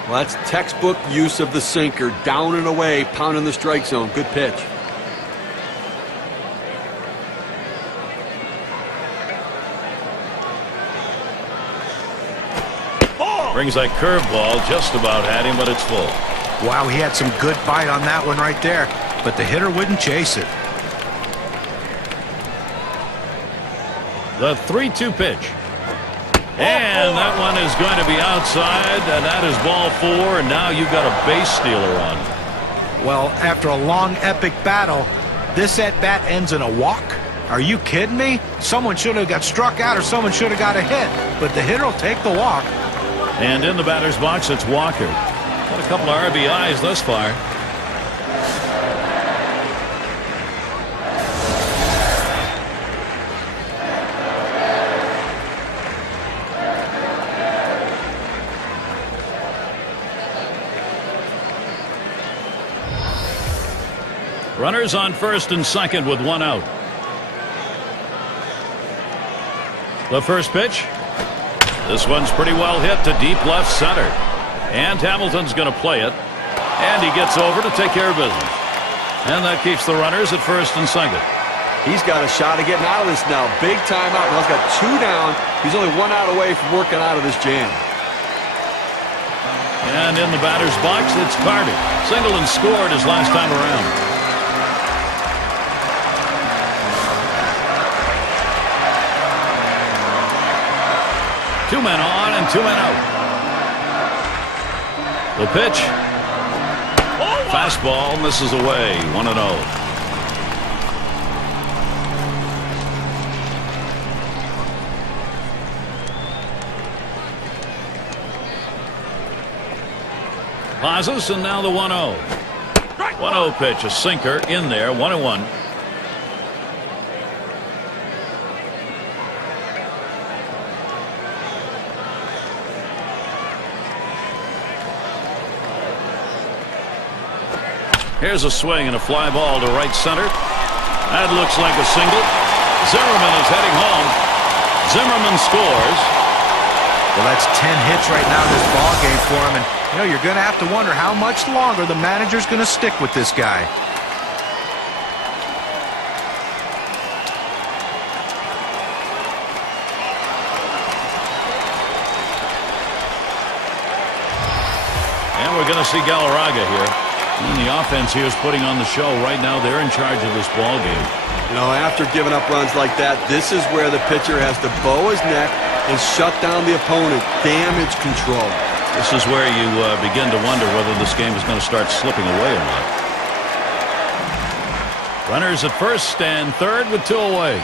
that's textbook use of the sinker. Down and away, pounding the strike zone. Good pitch. Brings that curveball, just about had him, but it's full. Wow, he had some good bite on that one right there, but the hitter wouldn't chase it. The 3-2 pitch. And that one is going to be outside, and that is ball 4, and now you've got a base stealer on. Well, after a long, epic battle, this at-bat ends in a walk? Are you kidding me? Someone should have got struck out or someone should have got a hit, but the hitter will take the walk. And in the batter's box, it's Walker. Got a couple of RBIs thus far. Runners on first and second with 1 out. The first pitch. This one's pretty well hit to deep left center. And Hamilton's going to play it. And he gets over to take care of business. And that keeps the runners at first and second. He's got a shot of getting out of this now. Big time out. Now he's got 2 down. He's only 1 out away from working out of this jam. And in the batter's box, it's Carter. Singled and scored his last time around. 2 men on and 2 men out. The pitch. Fastball misses away. 1-0. Pauses and now the 1-0. 1-0 pitch. A sinker in there. 1-1. Here's a swing and a fly ball to right center. That looks like a single. Zimmerman is heading home. Zimmerman scores. Well, that's 10 hits right now in this ball game for him, and you know you're going to have to wonder how much longer the manager's going to stick with this guy. And we're going to see Galarraga here. And the offense here is putting on the show. Right now, they're in charge of this ball game. You know, after giving up runs like that, this is where the pitcher has to bow his neck and shut down the opponent. Damage control. This is where you begin to wonder whether this game is going to start slipping away or not. Runners at first and third with 2 away.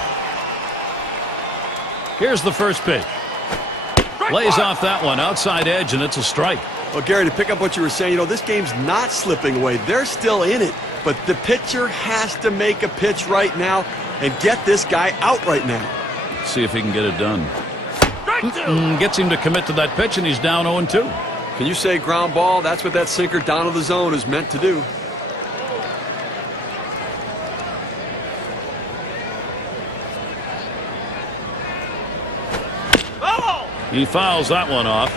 Here's the first pitch. Lays off that one outside edge, and it's a strike. Well, Gary, to pick up what you were saying, you know, this game's not slipping away. They're still in it. But the pitcher has to make a pitch right now and get this guy out right now. Let's see if he can get it done. Gets him to commit to that pitch, and he's down 0-2. Can you say ground ball? That's what that sinker down to the zone is meant to do. He fouls that one off.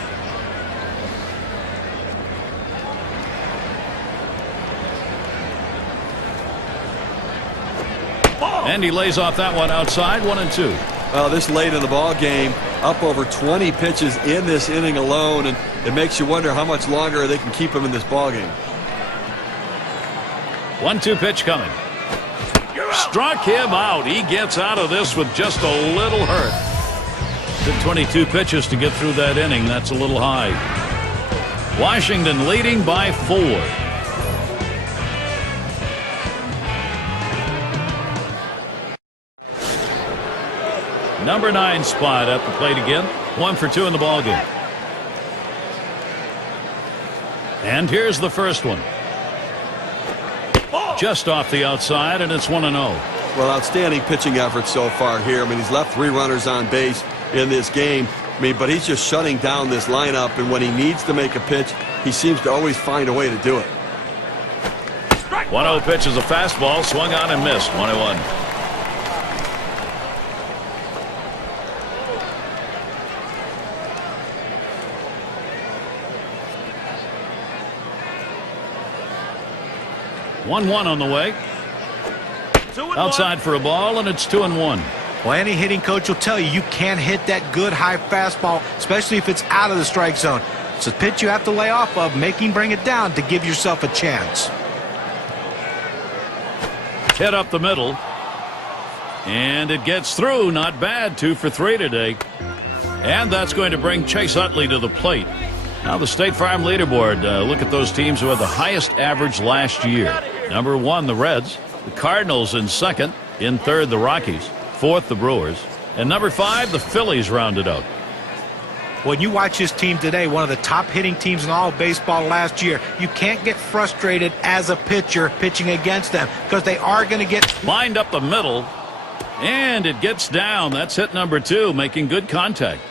And he lays off that one outside. 1-2. Well, this late in the ball game, up over 20 pitches in this inning alone, and it makes you wonder how much longer they can keep him in this ball game. 1-2 pitch coming. Struck him out. He gets out of this with just a little hurt. Took 22 pitches to get through that inning. That's a little high. Washington leading by 4. Number 9 spot at the plate again. 1 for 2 in the ball game. And here's the first one. Just off the outside, and it's 1-0. Well, outstanding pitching effort so far here. I mean, he's left 3 runners on base in this game. I mean, but he's just shutting down this lineup, and when he needs to make a pitch, he seems to always find a way to do it. 1-0 pitch is a fastball, swung on and missed. 1-1. On the way. Outside for a ball, and it's 2-1. Well, any hitting coach will tell you you can't hit that good high fastball, especially if it's out of the strike zone. It's a pitch you have to lay off of, make him bring it down to give yourself a chance. Hit up the middle. And it gets through. Not bad. 2 for 3 today. And that's going to bring Chase Utley to the plate. Now the State Farm leaderboard. Look at those teams who had the highest average last year. Number 1, the Reds. The Cardinals in second. In third, the Rockies. Fourth, the Brewers. And number 5, the Phillies rounded out. When you watch this team today, one of the top hitting teams in all of baseball last year, you can't get frustrated as a pitcher pitching against them because they are going to get lined up the middle. And it gets down. That's hit number 2, making good contact.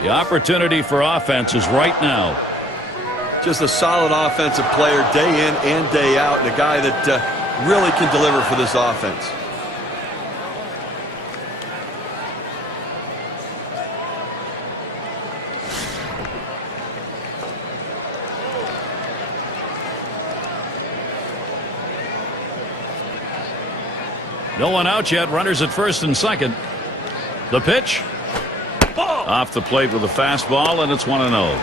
The opportunity for offense is right now. Just a solid offensive player day in and day out, and a guy that really can deliver for this offense. No one out yet. Runners at first and second. The pitch. Ball. Off the plate with a fastball, and it's 1-0.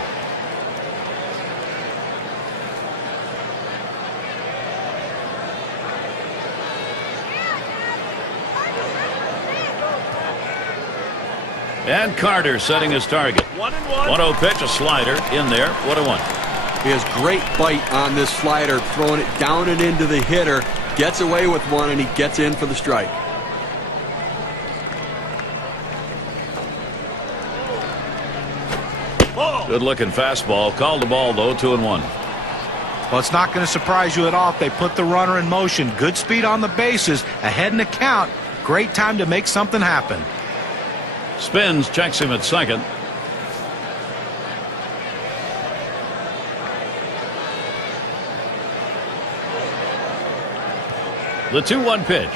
And Carter setting his target. 1-0 pitch, a slider in there. 1-1. He has great bite on this slider, throwing it down and into the hitter. Gets away with one, and he gets in for the strike. Good looking fastball. Called the ball though. 2-1. Well, it's not going to surprise you at all if they put the runner in motion. Good speed on the bases, ahead in the count. Great time to make something happen. Spins, checks him at second. The 2-1 pitch.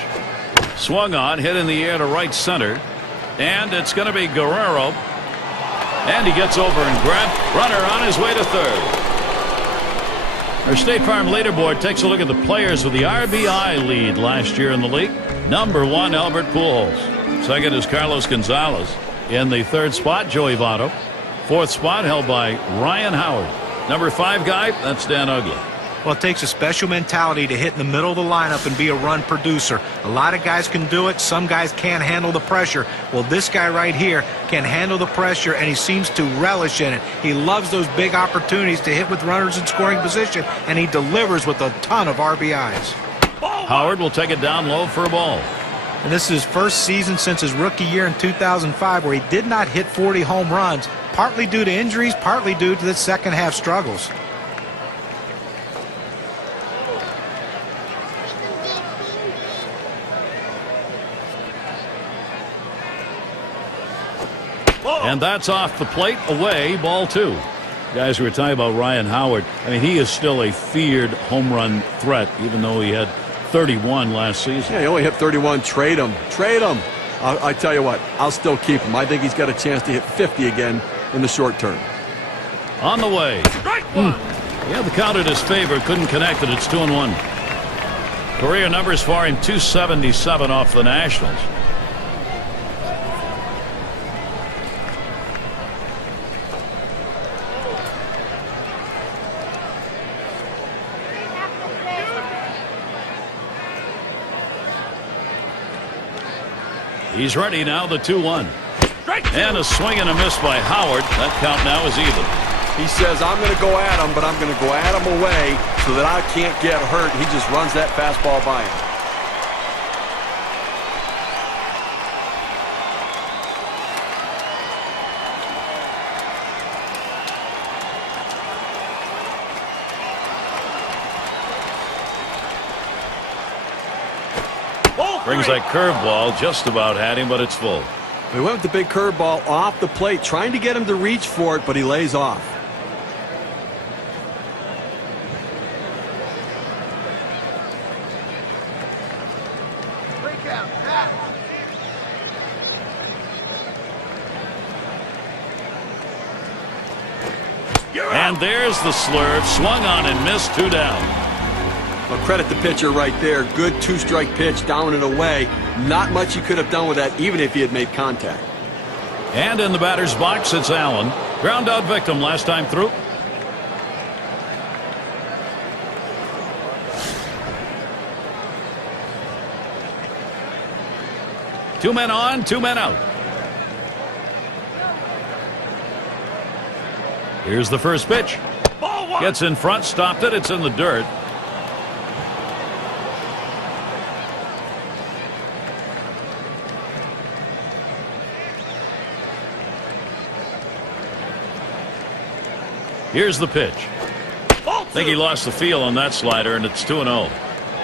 Swung on, hit in the air to right center. And it's going to be Guerrero. And he gets over and grabs. Runner on his way to third. Our State Farm leaderboard takes a look at the players with the RBI lead last year in the league. Number 1, Albert Pujols. Second is Carlos Gonzalez. In the third spot, Joey Votto. Fourth spot held by Ryan Howard. Number 5 guy, that's Dan Uggla. Well, it takes a special mentality to hit in the middle of the lineup and be a run producer. A lot of guys can do it. Some guys can't handle the pressure. Well, this guy right here can handle the pressure, and he seems to relish in it. He loves those big opportunities to hit with runners in scoring position, and he delivers with a ton of RBIs. Howard will take it down low for a ball. And this is his first season since his rookie year in 2005 where he did not hit 40 home runs, partly due to injuries, partly due to the second half struggles. And that's off the plate, away, ball 2. Guys, we were talking about Ryan Howard. I mean, he is still a feared home run threat, even though he had 31 last season. Yeah, he only hit 31. Trade him. Trade him. I tell you what, I'll still keep him. I think he's got a chance to hit 50 again in the short term. On the way. Yeah, the count in his favor. Couldn't connect it. It's 2-1. Career numbers for him, 277 off the Nationals. He's ready now, the 2-1. And a swing and a miss by Howard. That count now is even. He says, I'm going to go at him, but I'm going to go at him away so that I can't get hurt. He just runs that fastball by him. Brings that curveball, just about had him, but it's full. He went with the big curveball off the plate, trying to get him to reach for it, but he lays off. And there's the slurve, swung on and missed, 2 down. Well, credit the pitcher right there. Good 2-strike pitch, down and away. Not much he could have done with that, even if he had made contact. And in the batter's box, it's Allen. Ground out victim last time through. Two men on, two men out. Here's the first pitch. Gets in front, stopped it. It's in the dirt. Here's the pitch. I think he lost the feel on that slider, and it's 2-0.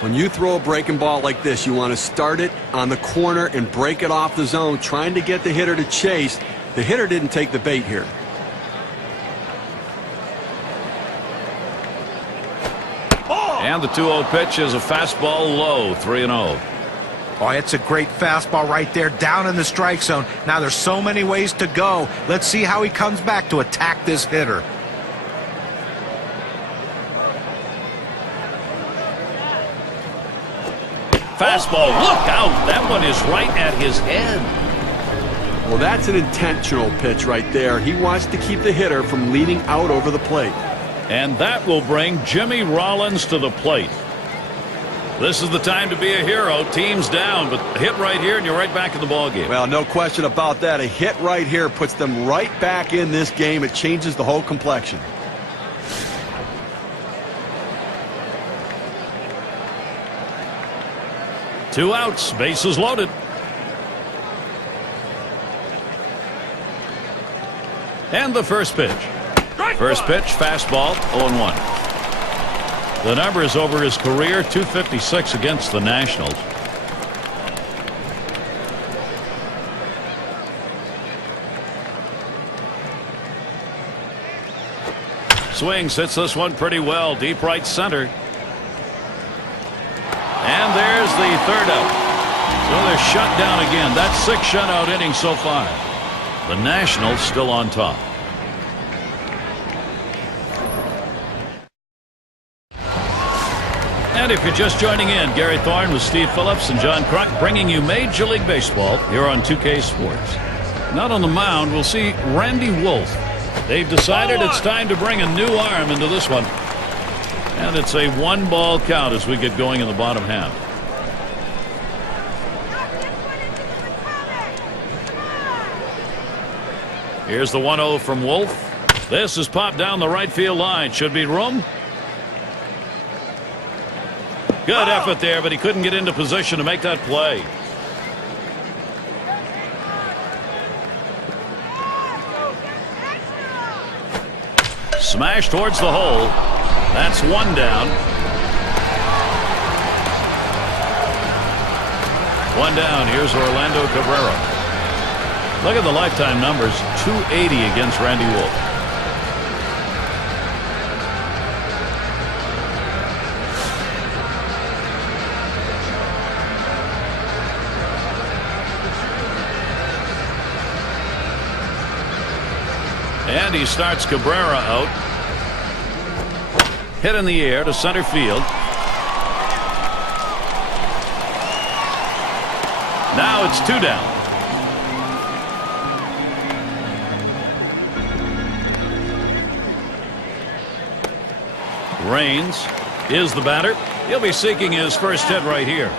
When you throw a breaking ball like this, you want to start it on the corner and break it off the zone, trying to get the hitter to chase. The hitter didn't take the bait here. And the 2-0 pitch is a fastball low, 3-0. Oh, it's a great fastball right there, down in the strike zone. Now there's so many ways to go. Let's see how he comes back to attack this hitter. Fastball, look out. That one is right at his head. Well, that's an intentional pitch right there. He wants to keep the hitter from leaning out over the plate. And that will bring Jimmy Rollins to the plate. This is the time to be a hero. Team's down, but a hit right here and you're right back in the ballgame. Well, no question about that. A hit right here puts them right back in this game. It changes the whole complexion. Two outs, bases loaded. And the first pitch. First pitch, fastball, 0-1. The number is over his career, 256 against the Nationals. Swings, hits this one pretty well, deep right center. And there's the third out. So they're shut down again. That's 6 shutout innings so far. The Nationals still on top. And if you're just joining in, Gary Thorne with Steve Phillips and John Kruk bringing you Major League Baseball here on 2K Sports. Not on the mound, we'll see Randy Wolf. They've decided it's time to bring a new arm into this one. And it's a 1-ball count as we get going in the bottom half. Here's the 1-0 from Wolf. This is popped down the right field line. Should be room. Good effort there, but he couldn't get into position to make that play. Smash towards the hole. That's one down. One down. Here's Orlando Cabrera. Look at the lifetime numbers. 280 against Randy Wolf. And he starts Cabrera out. Hit in the air to center field. Now it's 2 down. Raines is the batter. He'll be seeking his first hit right here.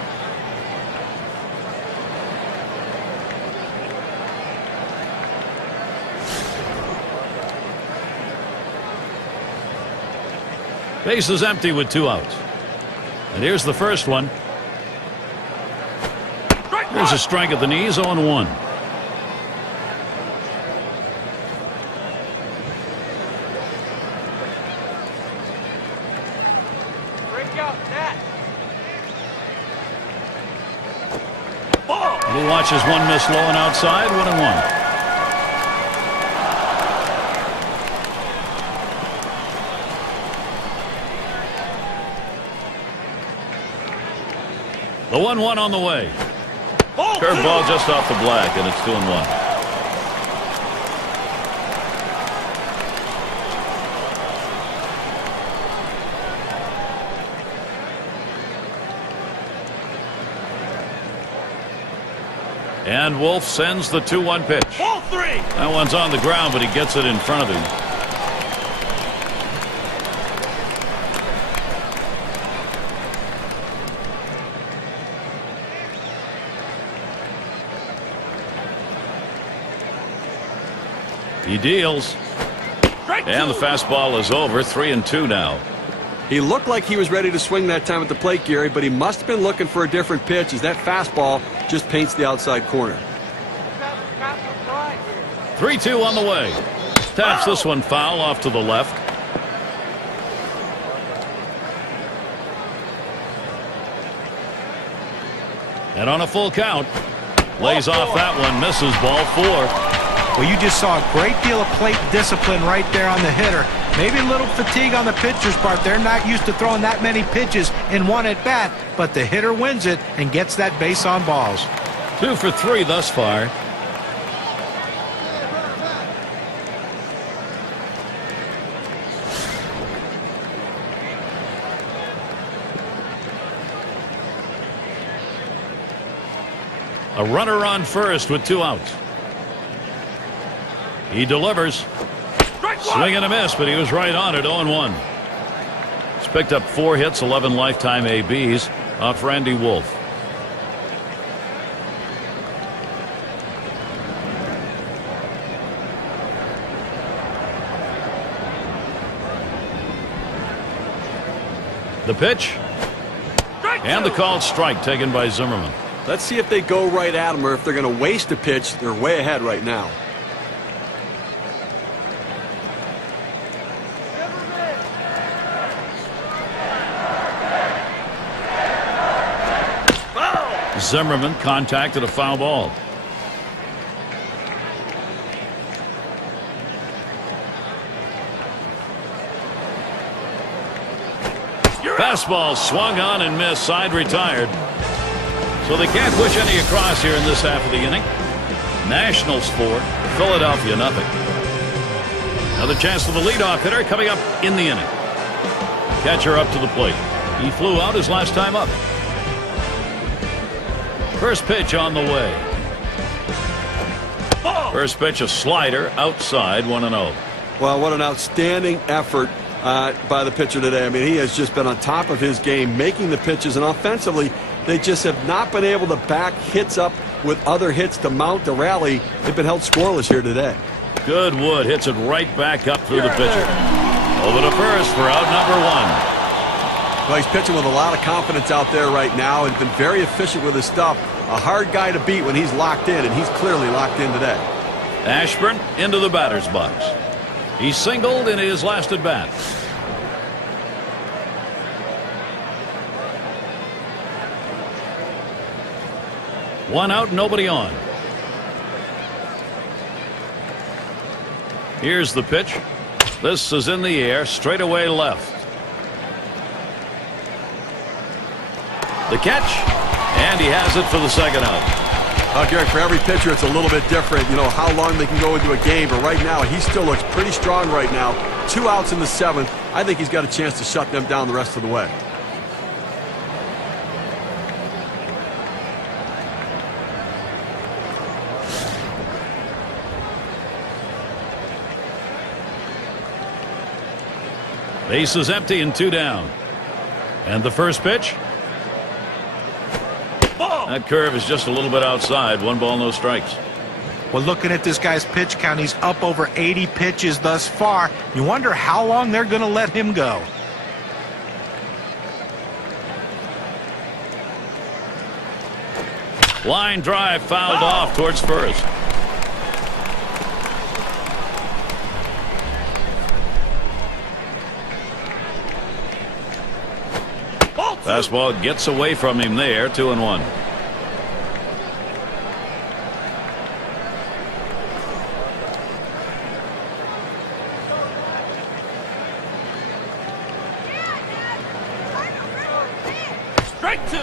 Base is empty with 2 outs. And here's the first one. There's a strike at the knees, 0-1. He watches one miss low and outside, 1-1. The 1-1 on the way. Curveball just off the black, and it's 2-1. And Wolf sends the 2-1 pitch. Ball 3. That one's on the ground, but he gets it in front of him. He deals. And the fastball is over. 3-2 now. He looked like he was ready to swing that time at the plate, Gary, but he must have been looking for a different pitch as that fastball just paints the outside corner. 3-2 on the way. Taps this one foul off to the left. And on a full count, lays off that one, misses ball 4. Well, you just saw a great deal of plate discipline right there on the hitter. Maybe a little fatigue on the pitcher's part. They're not used to throwing that many pitches in one at bat, but the hitter wins it and gets that base on balls. 2 for 3 thus far. A runner on first with 2 outs. He delivers. Swing and a miss, but he was right on it. 0-1. He's picked up 4 hits, 11 lifetime ABs off Randy Wolf. The pitch. And the called strike taken by Zimmerman. Let's see if they go right at him or if they're going to waste a pitch. They're way ahead right now. Zimmerman contacted a foul ball. Fastball swung on and missed. Side retired. So they can't push any across here in this half of the inning. Nationals 4, Philadelphia nothing. Another chance for the leadoff hitter coming up in the inning. Catcher up to the plate. He flew out his last time up. First pitch on the way. First pitch, a slider outside, 1-0. Well, what an outstanding effort by the pitcher today. I mean, he has just been on top of his game, making the pitches, and offensively, they just have not been able to back hits up with other hits to mount the rally. They've been held scoreless here today. Goodwood hits it right back up through the pitcher. Over to first for out number 1. Well, he's pitching with a lot of confidence out there right now and been very efficient with his stuff. A hard guy to beat when he's locked in, and he's clearly locked in today. Ashburn into the batter's box. He singled in his last at bat. One out, nobody on. Here's the pitch. This is in the air, straight away left. The catch, and he has it for the second out. Gary, for every pitcher, it's a little bit different, you know, how long they can go into a game. But right now, he still looks pretty strong right now. 2 outs in the 7th. I think he's got a chance to shut them down the rest of the way. Base is empty and 2 down. And the first pitch. That curve is just a little bit outside. 1 ball, no strikes. Well, looking at this guy's pitch count, he's up over 80 pitches thus far. You wonder how long they're going to let him go. Line drive fouled off towards first. Fastball gets away from him there. 2-1.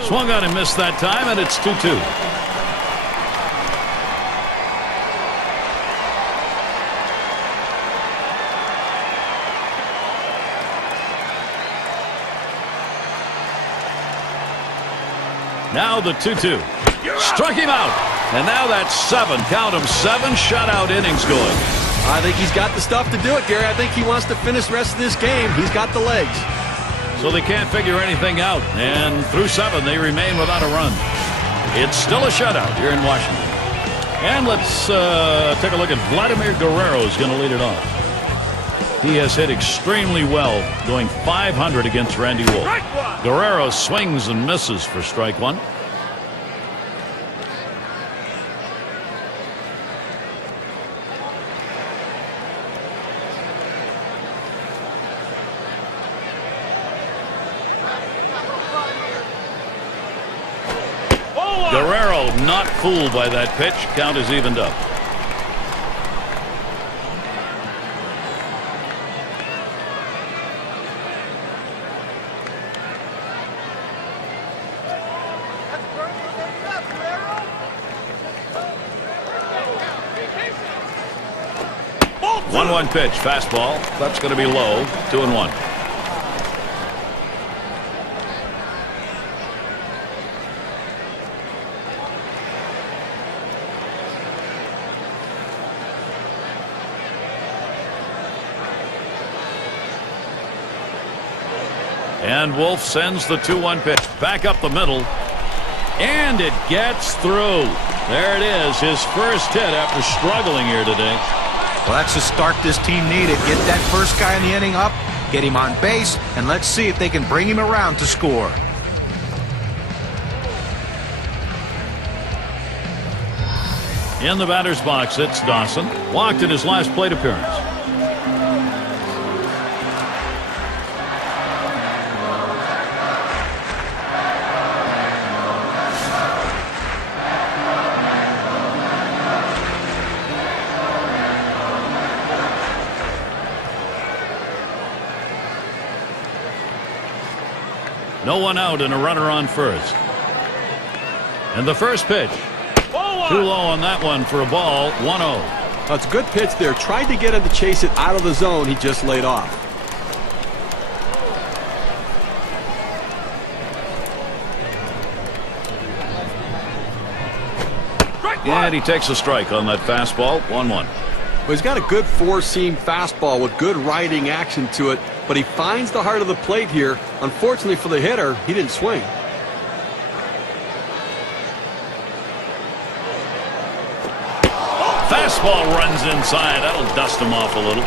Swung on and missed that time, and it's 2-2. Now the 2-2. Struck him out. And now that's 7. Count them, 7 shutout innings going. I think he's got the stuff to do it, Gary. I think he wants to finish the rest of this game. He's got the legs. So they can't figure anything out. And through 7, they remain without a run. It's still a shutout here in Washington. And let's take a look at Vladimir Guerrero is going to lead it off. He has hit extremely well, going .500 against Randy Wolf. Guerrero swings and misses for strike 1. Guerrero not fooled by that pitch. Count is evened up. One pitch, fastball. That's going to be low. 2-1. And Wolf sends the 2-1 pitch back up the middle. And it gets through. There it is, his first hit after struggling here today. Well, that's the start this team needed. Get that first guy in the inning up, get him on base, and let's see if they can bring him around to score. In the batter's box, it's Dawson. Walked in his last plate appearance. No one out and a runner on first. And the first pitch. Too low on that one for a ball. 1-0. That's a good pitch there. Tried to get him to chase it out of the zone. He just laid off. And he takes a strike on that fastball. 1-1. Well, he's got a good four-seam fastball with good riding action to it, but he finds the heart of the plate here. Unfortunately for the hitter, he didn't swing. Fastball runs inside. That'll dust him off a little.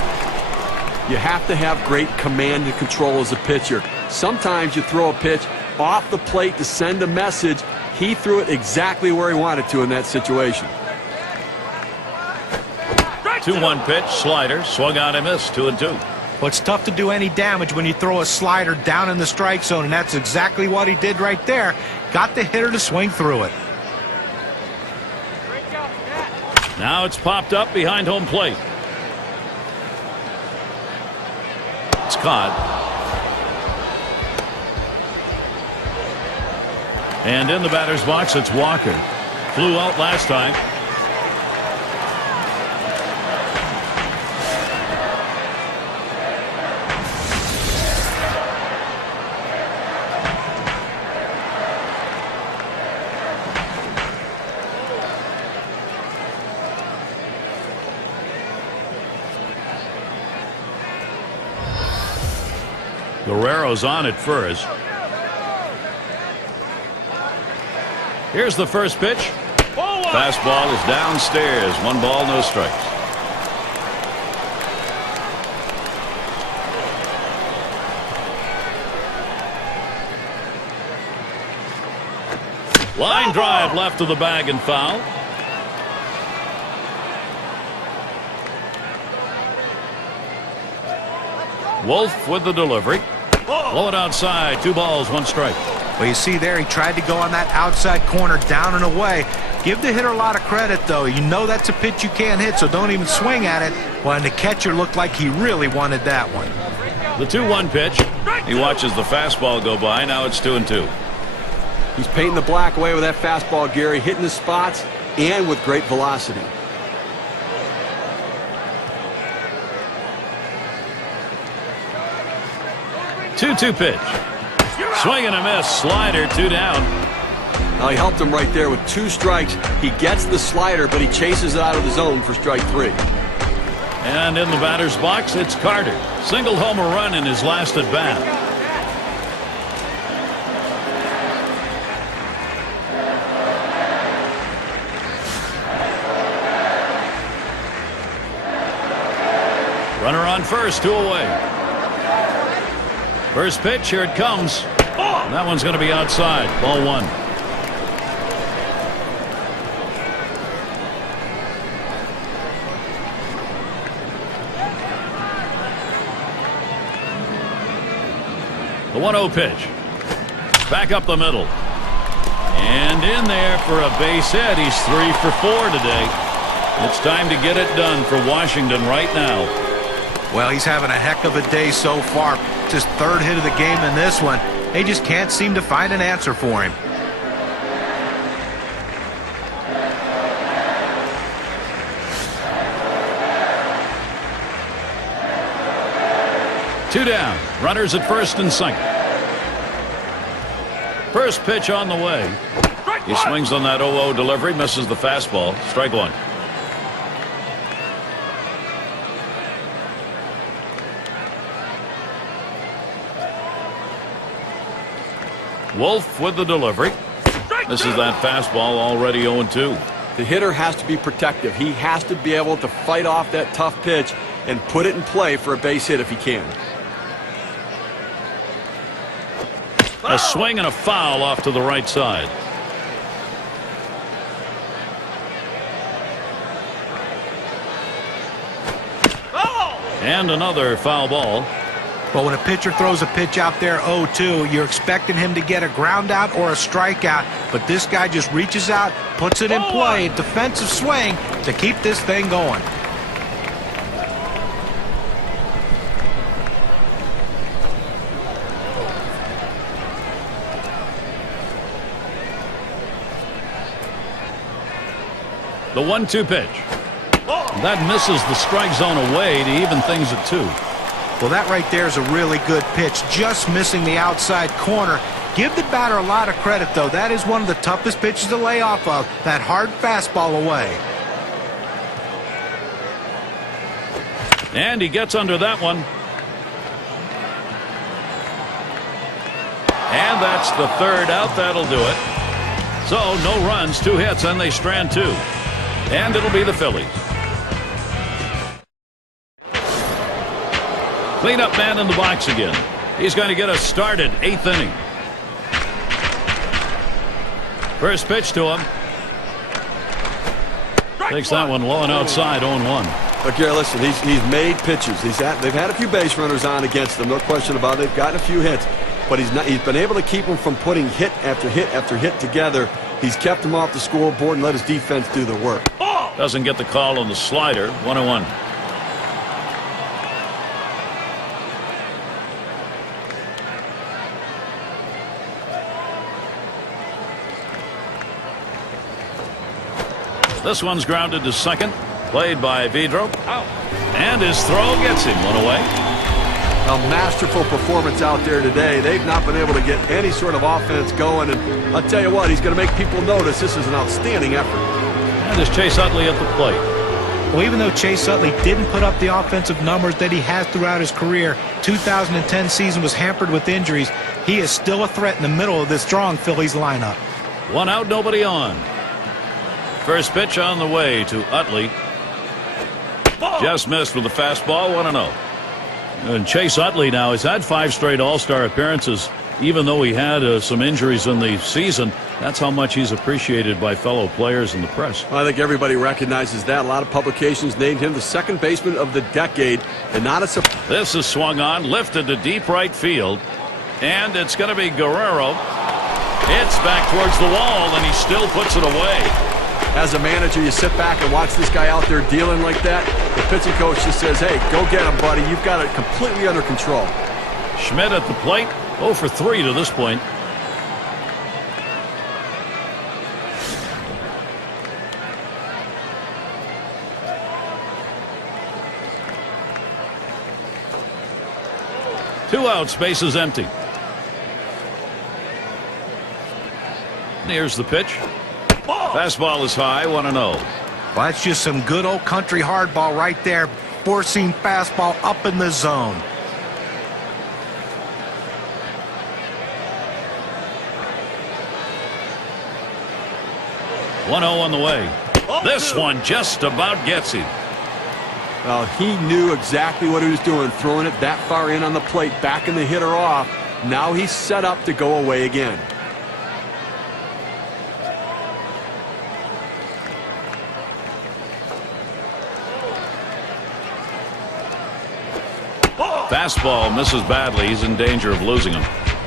You have to have great command and control as a pitcher. Sometimes you throw a pitch off the plate to send a message. He threw it exactly where he wanted to in that situation. 2-1 pitch, slider, swung out and missed. 2-2. Well, it's tough to do any damage when you throw a slider down in the strike zone, and that's exactly what he did right there. Got the hitter to swing through it. Now it's popped up behind home plate. It's caught. And in the batter's box, it's Walker. Flew out last time. Guerrero's on at first. Here's the first pitch. Fastball is downstairs. 1 ball, no strikes. Line drive left of the bag and foul. Wolf with the delivery. Blow it outside. 2 balls, 1 strike. Well, you see there, he tried to go on that outside corner, down and away. Give the hitter a lot of credit, though. You know that's a pitch you can't hit, so don't even swing at it. Well, and the catcher looked like he really wanted that one. The 2-1 pitch. He watches the fastball go by. Now it's 2-2. He's painting the black away with that fastball, Gary, hitting the spots and with great velocity. 2-2 pitch. Swing and a miss. Slider, 2 down. Now, he helped him right there with 2 strikes. He gets the slider, but he chases it out of the zone for strike 3. And in the batter's box, it's Carter. Single homer run in his last at bat. Runner on first, 2 away. First pitch, here it comes. And that one's going to be outside. Ball 1. The 1-0 pitch. Back up the middle. And in there for a base hit. He's 3 for 4 today. It's time to get it done for Washington right now. Well, he's having a heck of a day so far. It's his 3rd hit of the game in this one. They just can't seem to find an answer for him. Two down. Runners at first and second. First pitch on the way. He swings on that 0-0 delivery, misses the fastball. Strike 1. Wolf with the delivery. This is that fastball, already 0-2. The hitter has to be protective. He has to be able to fight off that tough pitch and put it in play for a base hit if he can. A swing and a foul off to the right side. And another foul ball. But when a pitcher throws a pitch out there 0-2, you're expecting him to get a ground out or a strikeout. But this guy just reaches out, puts it in play, defensive swing to keep this thing going. The 1-2 pitch. That misses the strike zone away to even things at 2. Well, that right there is a really good pitch, just missing the outside corner. Give the batter a lot of credit, though. That is one of the toughest pitches to lay off of, that hard fastball away. And he gets under that one. And that's the 3rd out. That'll do it. So no runs, 2 hits, and they strand 2. And it'll be the Phillies. Cleanup man in the box again. He's going to get us started, 8th inning. First pitch to him. Takes that one low and outside, 0-1. Look here, listen, he's made pitches. They've had a few base runners on against them, no question about it. They've gotten a few hits, but he's been able to keep them from putting hit after hit after hit together. He's kept them off the scoreboard and let his defense do the work. Doesn't get the call on the slider, 1-1. This one's grounded to second. Played by Vidro. And his throw gets him 1 away. A masterful performance out there today. They've not been able to get any sort of offense going. And I'll tell you what, he's going to make people notice this is an outstanding effort. And there's Chase Utley at the plate. Well, even though Chase Utley didn't put up the offensive numbers that he has throughout his career, 2010 season was hampered with injuries. He is still a threat in the middle of this strong Phillies lineup. 1 out, nobody on. First pitch on the way to Utley. Just missed with the fastball, 1-0. And Chase Utley now has had 5 straight All-Star appearances. Even though he had some injuries in the season, that's how much he's appreciated by fellow players in the press. I think everybody recognizes that. A lot of publications named him the second baseman of the decade. And not a surprise. This is swung on, lifted to deep right field. And it's going to be Guerrero. It's back towards the wall, and he still puts it away. As a manager, you sit back and watch this guy out there dealing like that. The pitching coach just says, hey, go get him, buddy. You've got it completely under control. Schmidt at the plate, 0 for 3 to this point. Two outs, bases empty. Here's the pitch. Fastball is high, 1-0. Well, that's just some good old country hardball right there. Forcing fastball up in the zone. On the way. This one just about gets him. Well, he knew exactly what he was doing, throwing it that far in on the plate, backing the hitter off. Now he's set up to go away again. Fastball misses badly. He's in danger of losing him.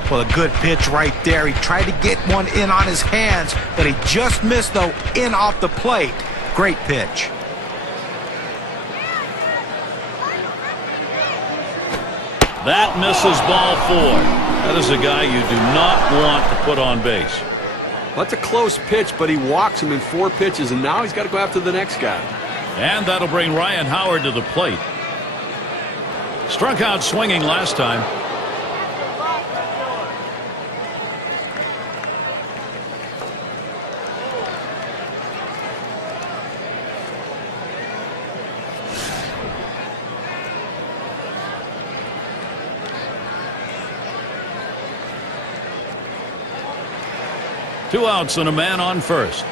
Well, a good pitch right there. He tried to get one in on his hands, but he just missed, though, in off the plate. Great pitch. That misses ball 4. That is a guy you do not want to put on base. That's a close pitch, but he walks him in 4 pitches, and now he's got to go after the next guy. And that'll bring Ryan Howard to the plate. Struck out swinging last time. Two outs and a man on first.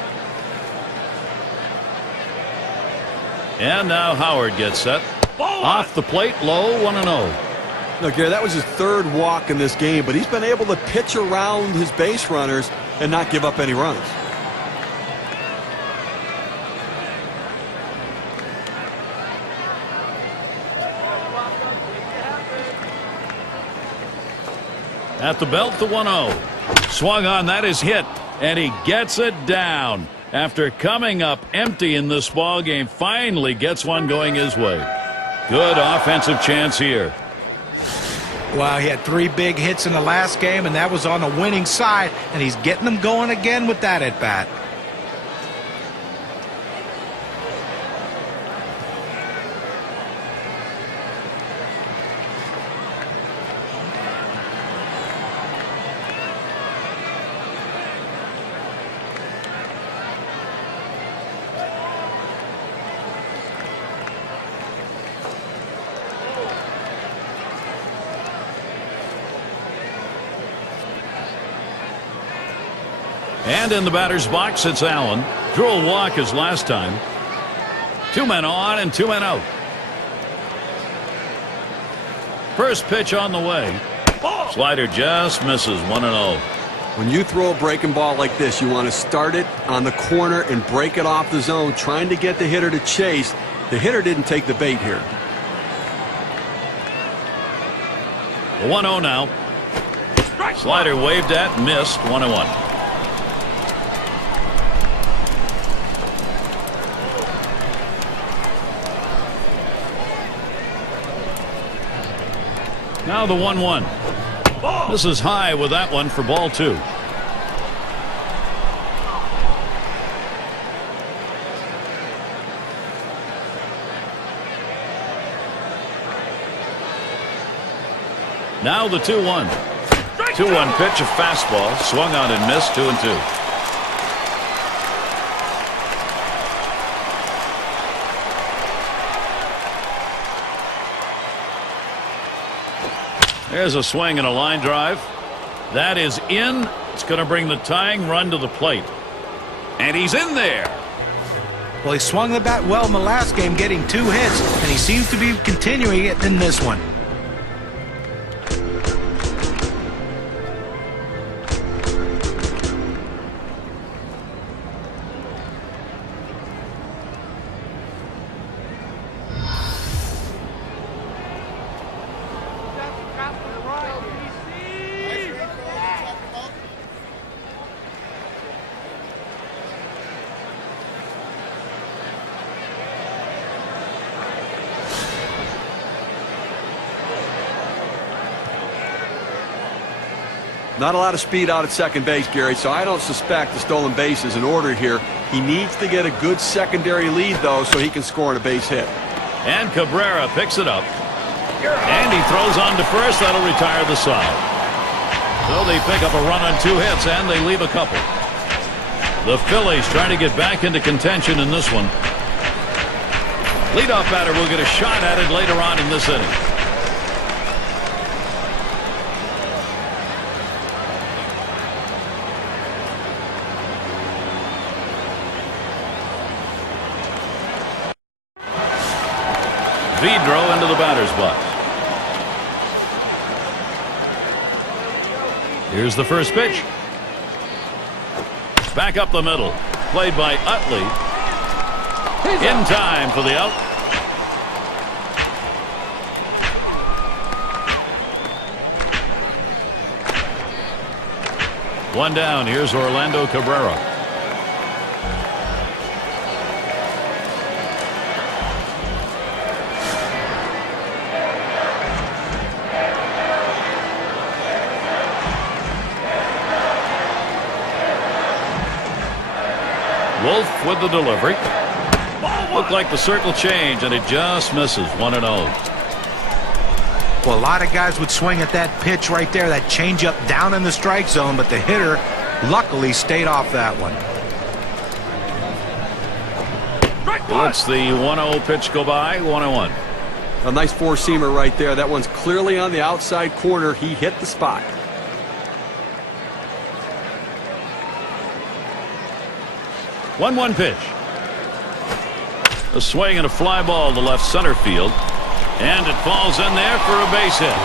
And now Howard gets set. Off the plate, low, 1-0. Look, Gary, that was his 3rd walk in this game, but he's been able to pitch around his base runners and not give up any runs. At the belt, the 1-0. Swung on, that is hit, and he gets it down. After coming up empty in this ball game, finally gets one going his way. Good offensive chance here. Wow, he had 3 big hits in the last game, and that was on the winning side, and he's getting them going again with that at bat. And in the batter's box, it's Allen. Drew a walk his last time. 2 men on and 2 men out. First pitch on the way. Slider just misses, 1-0. When you throw a breaking ball like this, you want to start it on the corner and break it off the zone, trying to get the hitter to chase. The hitter didn't take the bait here. The 1-0 now. Slider waved at, missed, 1-1. Now the 1-1. This is high with that one for ball 2. Now the 2-1. 2-1 pitch, a fastball, swung on and missed, 2-2. There's a swing and a line drive. That is in. It's going to bring the tying run to the plate. And he's in there. Well, he swung the bat well in the last game, getting 2 hits, and he seems to be continuing it in this one. Not a lot of speed out at second base, Gary, so I don't suspect the stolen base is in order here. He needs to get a good secondary lead, though, so he can score on a base hit. And Cabrera picks it up. And he throws on to first. That'll retire the side. So they pick up a run on 2 hits, and they leave a couple. The Phillies trying to get back into contention in this one. Leadoff batter will get a shot at it later on in this inning. Vidro into the batter's box. Here's the first pitch. Back up the middle. Played by Utley. In time for the out. One down. Here's Orlando Cabrera. Wolf with the delivery. Looked like the circle change, and it just misses. 1-0. Well, a lot of guys would swing at that pitch right there, that changeup down in the strike zone, but the hitter luckily stayed off that one. Lets the 1-0 pitch go by. 1-1. A nice four-seamer right there. That one's clearly on the outside corner. He hit the spot. 1-1 pitch. A swing and a fly ball to left center field. And it falls in there for a base hit.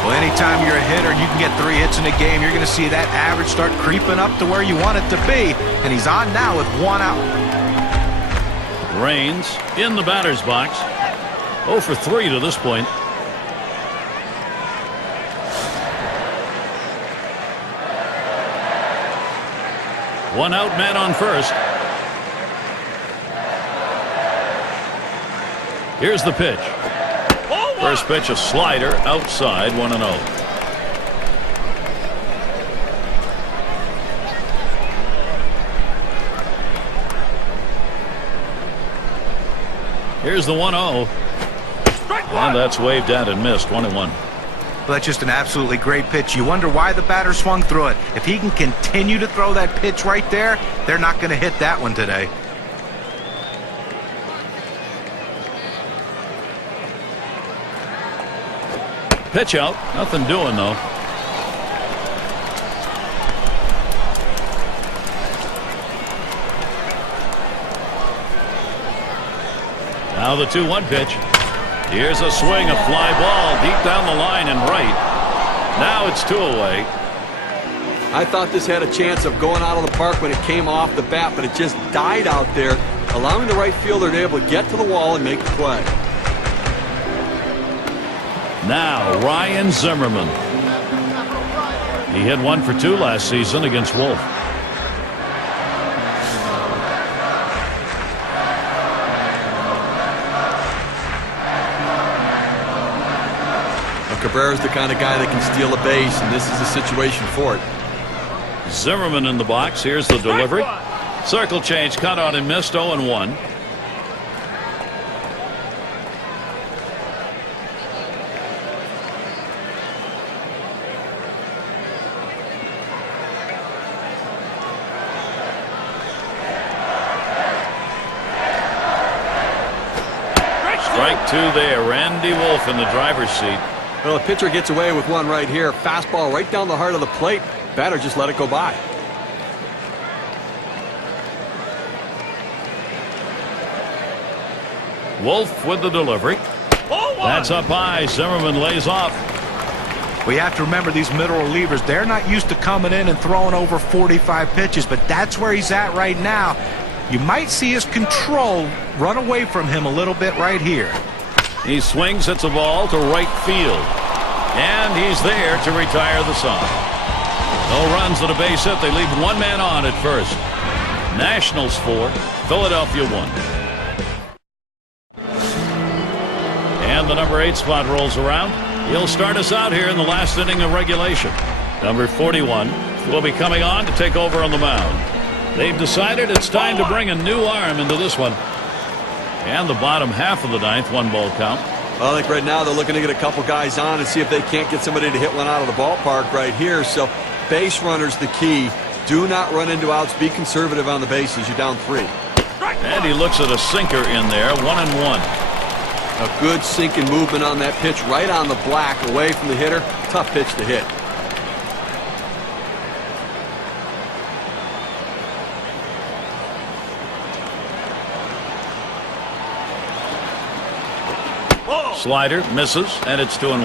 Well, anytime you're a hitter and you can get 3 hits in a game, you're going to see that average start creeping up to where you want it to be. And he's on now with 1 out. Raines in the batter's box. 0 for 3 to this point. One out, man on first. Here's the pitch. First pitch, a slider outside. 1-0. Here's the 1-0. And that's waved at and missed. 1-1. Well, that's just an absolutely great pitch. You wonder why the batter swung through it. If he can continue to throw that pitch right there, they're not going to hit that one today. Pitch out. Nothing doing, though. Now the 2-1 pitch. Here's a swing, a fly ball deep down the line and right. Now it's 2 away. I thought this had a chance of going out of the park when it came off the bat, but it just died out there, allowing the right fielder to be able to get to the wall and make the play. Now Ryan Zimmerman. He hit 1 for 2 last season against Wolf. Cabrera's the kind of guy that can steal a base, and this is the situation for it. Zimmerman in the box. Here's the delivery. Circle change, cut out and missed. 0-1. Strike 2 there. Randy Wolf in the driver's seat. Well, the pitcher gets away with one right here. Fastball right down the heart of the plate. Batter just let it go by. Wolf with the delivery. That's up high. Zimmerman lays off. We have to remember these middle relievers, they're not used to coming in and throwing over 45 pitches, but that's where he's at right now. You might see his control run away from him a little bit right here. He swings, hits a ball to right field. And he's there to retire the side. No runs and a base hit. They leave 1 man on at first. Nationals 4, Philadelphia 1. And the number 8 spot rolls around. He'll start us out here in the last inning of regulation. Number 41 will be coming on to take over on the mound. They've decided it's time to bring a new arm into this one. And the bottom half of the 9th, 1 ball count. Well, I think right now they're looking to get a couple guys on and see if they can't get somebody to hit one out of the ballpark right here. So base runner's the key. Do not run into outs. Be conservative on the bases. You're down 3. And he looks at a sinker in there. 1-1. A good sinking movement on that pitch, right on the black, away from the hitter. Tough pitch to hit. Slider misses, and it's 2-1.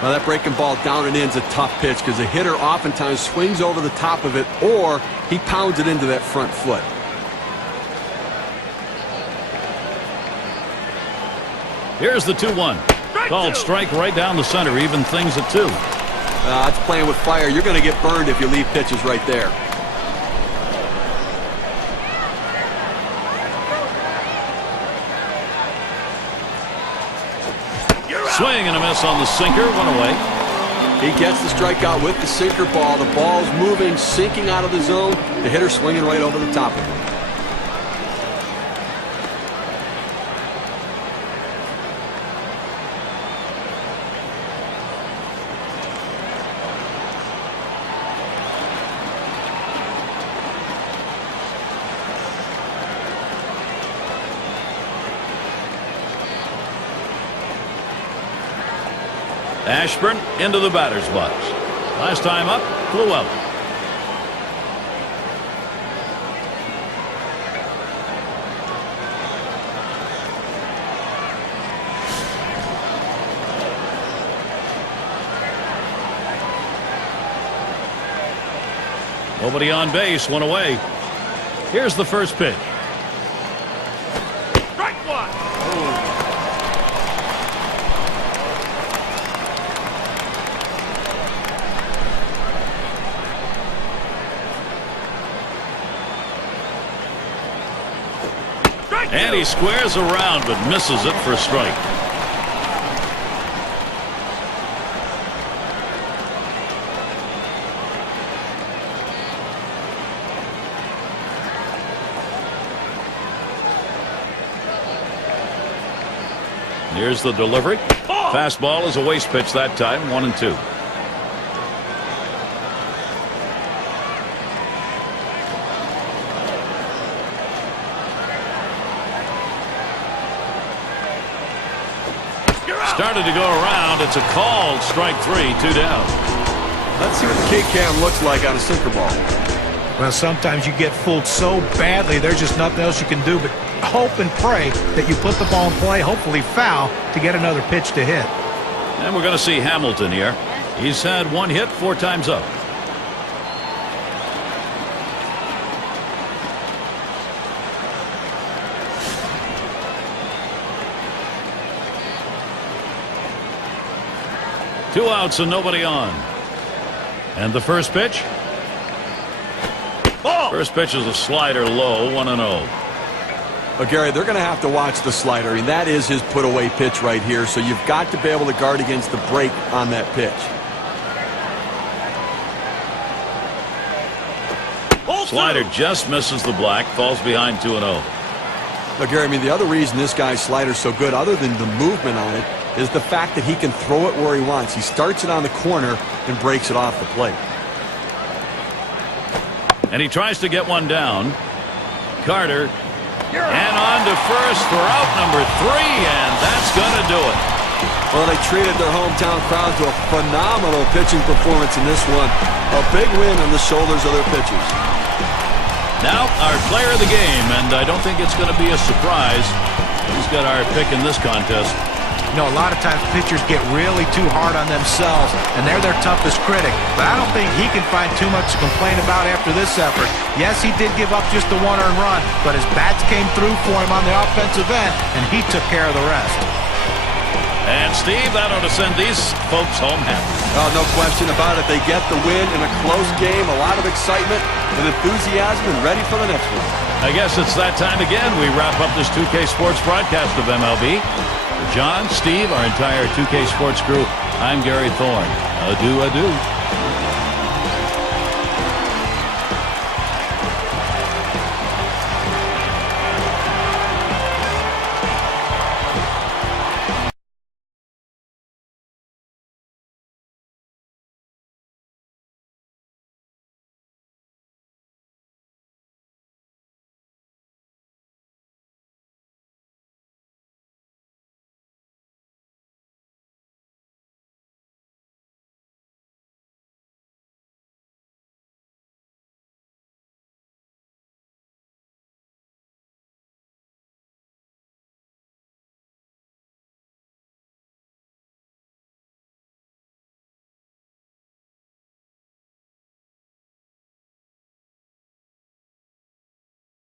Well, that breaking ball down and in is a tough pitch because the hitter oftentimes swings over the top of it, or he pounds it into that front foot. Here's the 2-1. Called strike right down the center, even things at 2. That's playing with fire. You're going to get burned if you leave pitches right there. Swing and a miss on the sinker. 1 away. He gets the strikeout with the sinker ball. The ball's moving, sinking out of the zone. The hitter swinging right over the top of it. Ashburn into the batter's box. Last time up, flew out. Nobody on base, 1 away. Here's the first pitch. Strike 1. And he squares around but misses it for a strike. Here's the delivery. Fastball is a waste pitch that time. 1-2. Started to go around. It's a called strike 3, 2 down. Let's see what the K-Cam looks like on a sinker ball. Well, sometimes you get fooled so badly, there's just nothing else you can do but hope and pray that you put the ball in play, hopefully foul, to get another pitch to hit. And we're going to see Hamilton here. He's had 1 hit 4 times up. Two outs and nobody on. And the first pitch? First pitch is a slider low, 1-0. Well, Gary, they're going to have to watch the slider. I mean, that is his put-away pitch right here, so you've got to be able to guard against the break on that pitch. Slider just misses the black, falls behind 2-0. Now, Gary, I mean, the other reason this guy's slider's so good, other than the movement on it, is the fact that he can throw it where he wants. He starts it on the corner and breaks it off the plate. And he tries to get one down. Carter. And on to first for out number 3, and that's going to do it. Well, they treated their hometown crowd to a phenomenal pitching performance in this one. A big win on the shoulders of their pitchers. Now, our player of the game, and I don't think it's going to be a surprise. He's got our pick in this contest. You know, a lot of times pitchers get really too hard on themselves, and they're their toughest critic. But I don't think he can find too much to complain about after this effort. Yes, he did give up just the 1 earned run, but his bats came through for him on the offensive end, and he took care of the rest. And, Steve, that ought to send these folks home happy. Oh, no question about it. They get the win in a close game, a lot of excitement and enthusiasm, and ready for the next one. I guess it's that time again. We wrap up this 2K Sports broadcast of MLB. For John, Steve, our entire 2K Sports crew, I'm Gary Thorne. Adieu, adieu.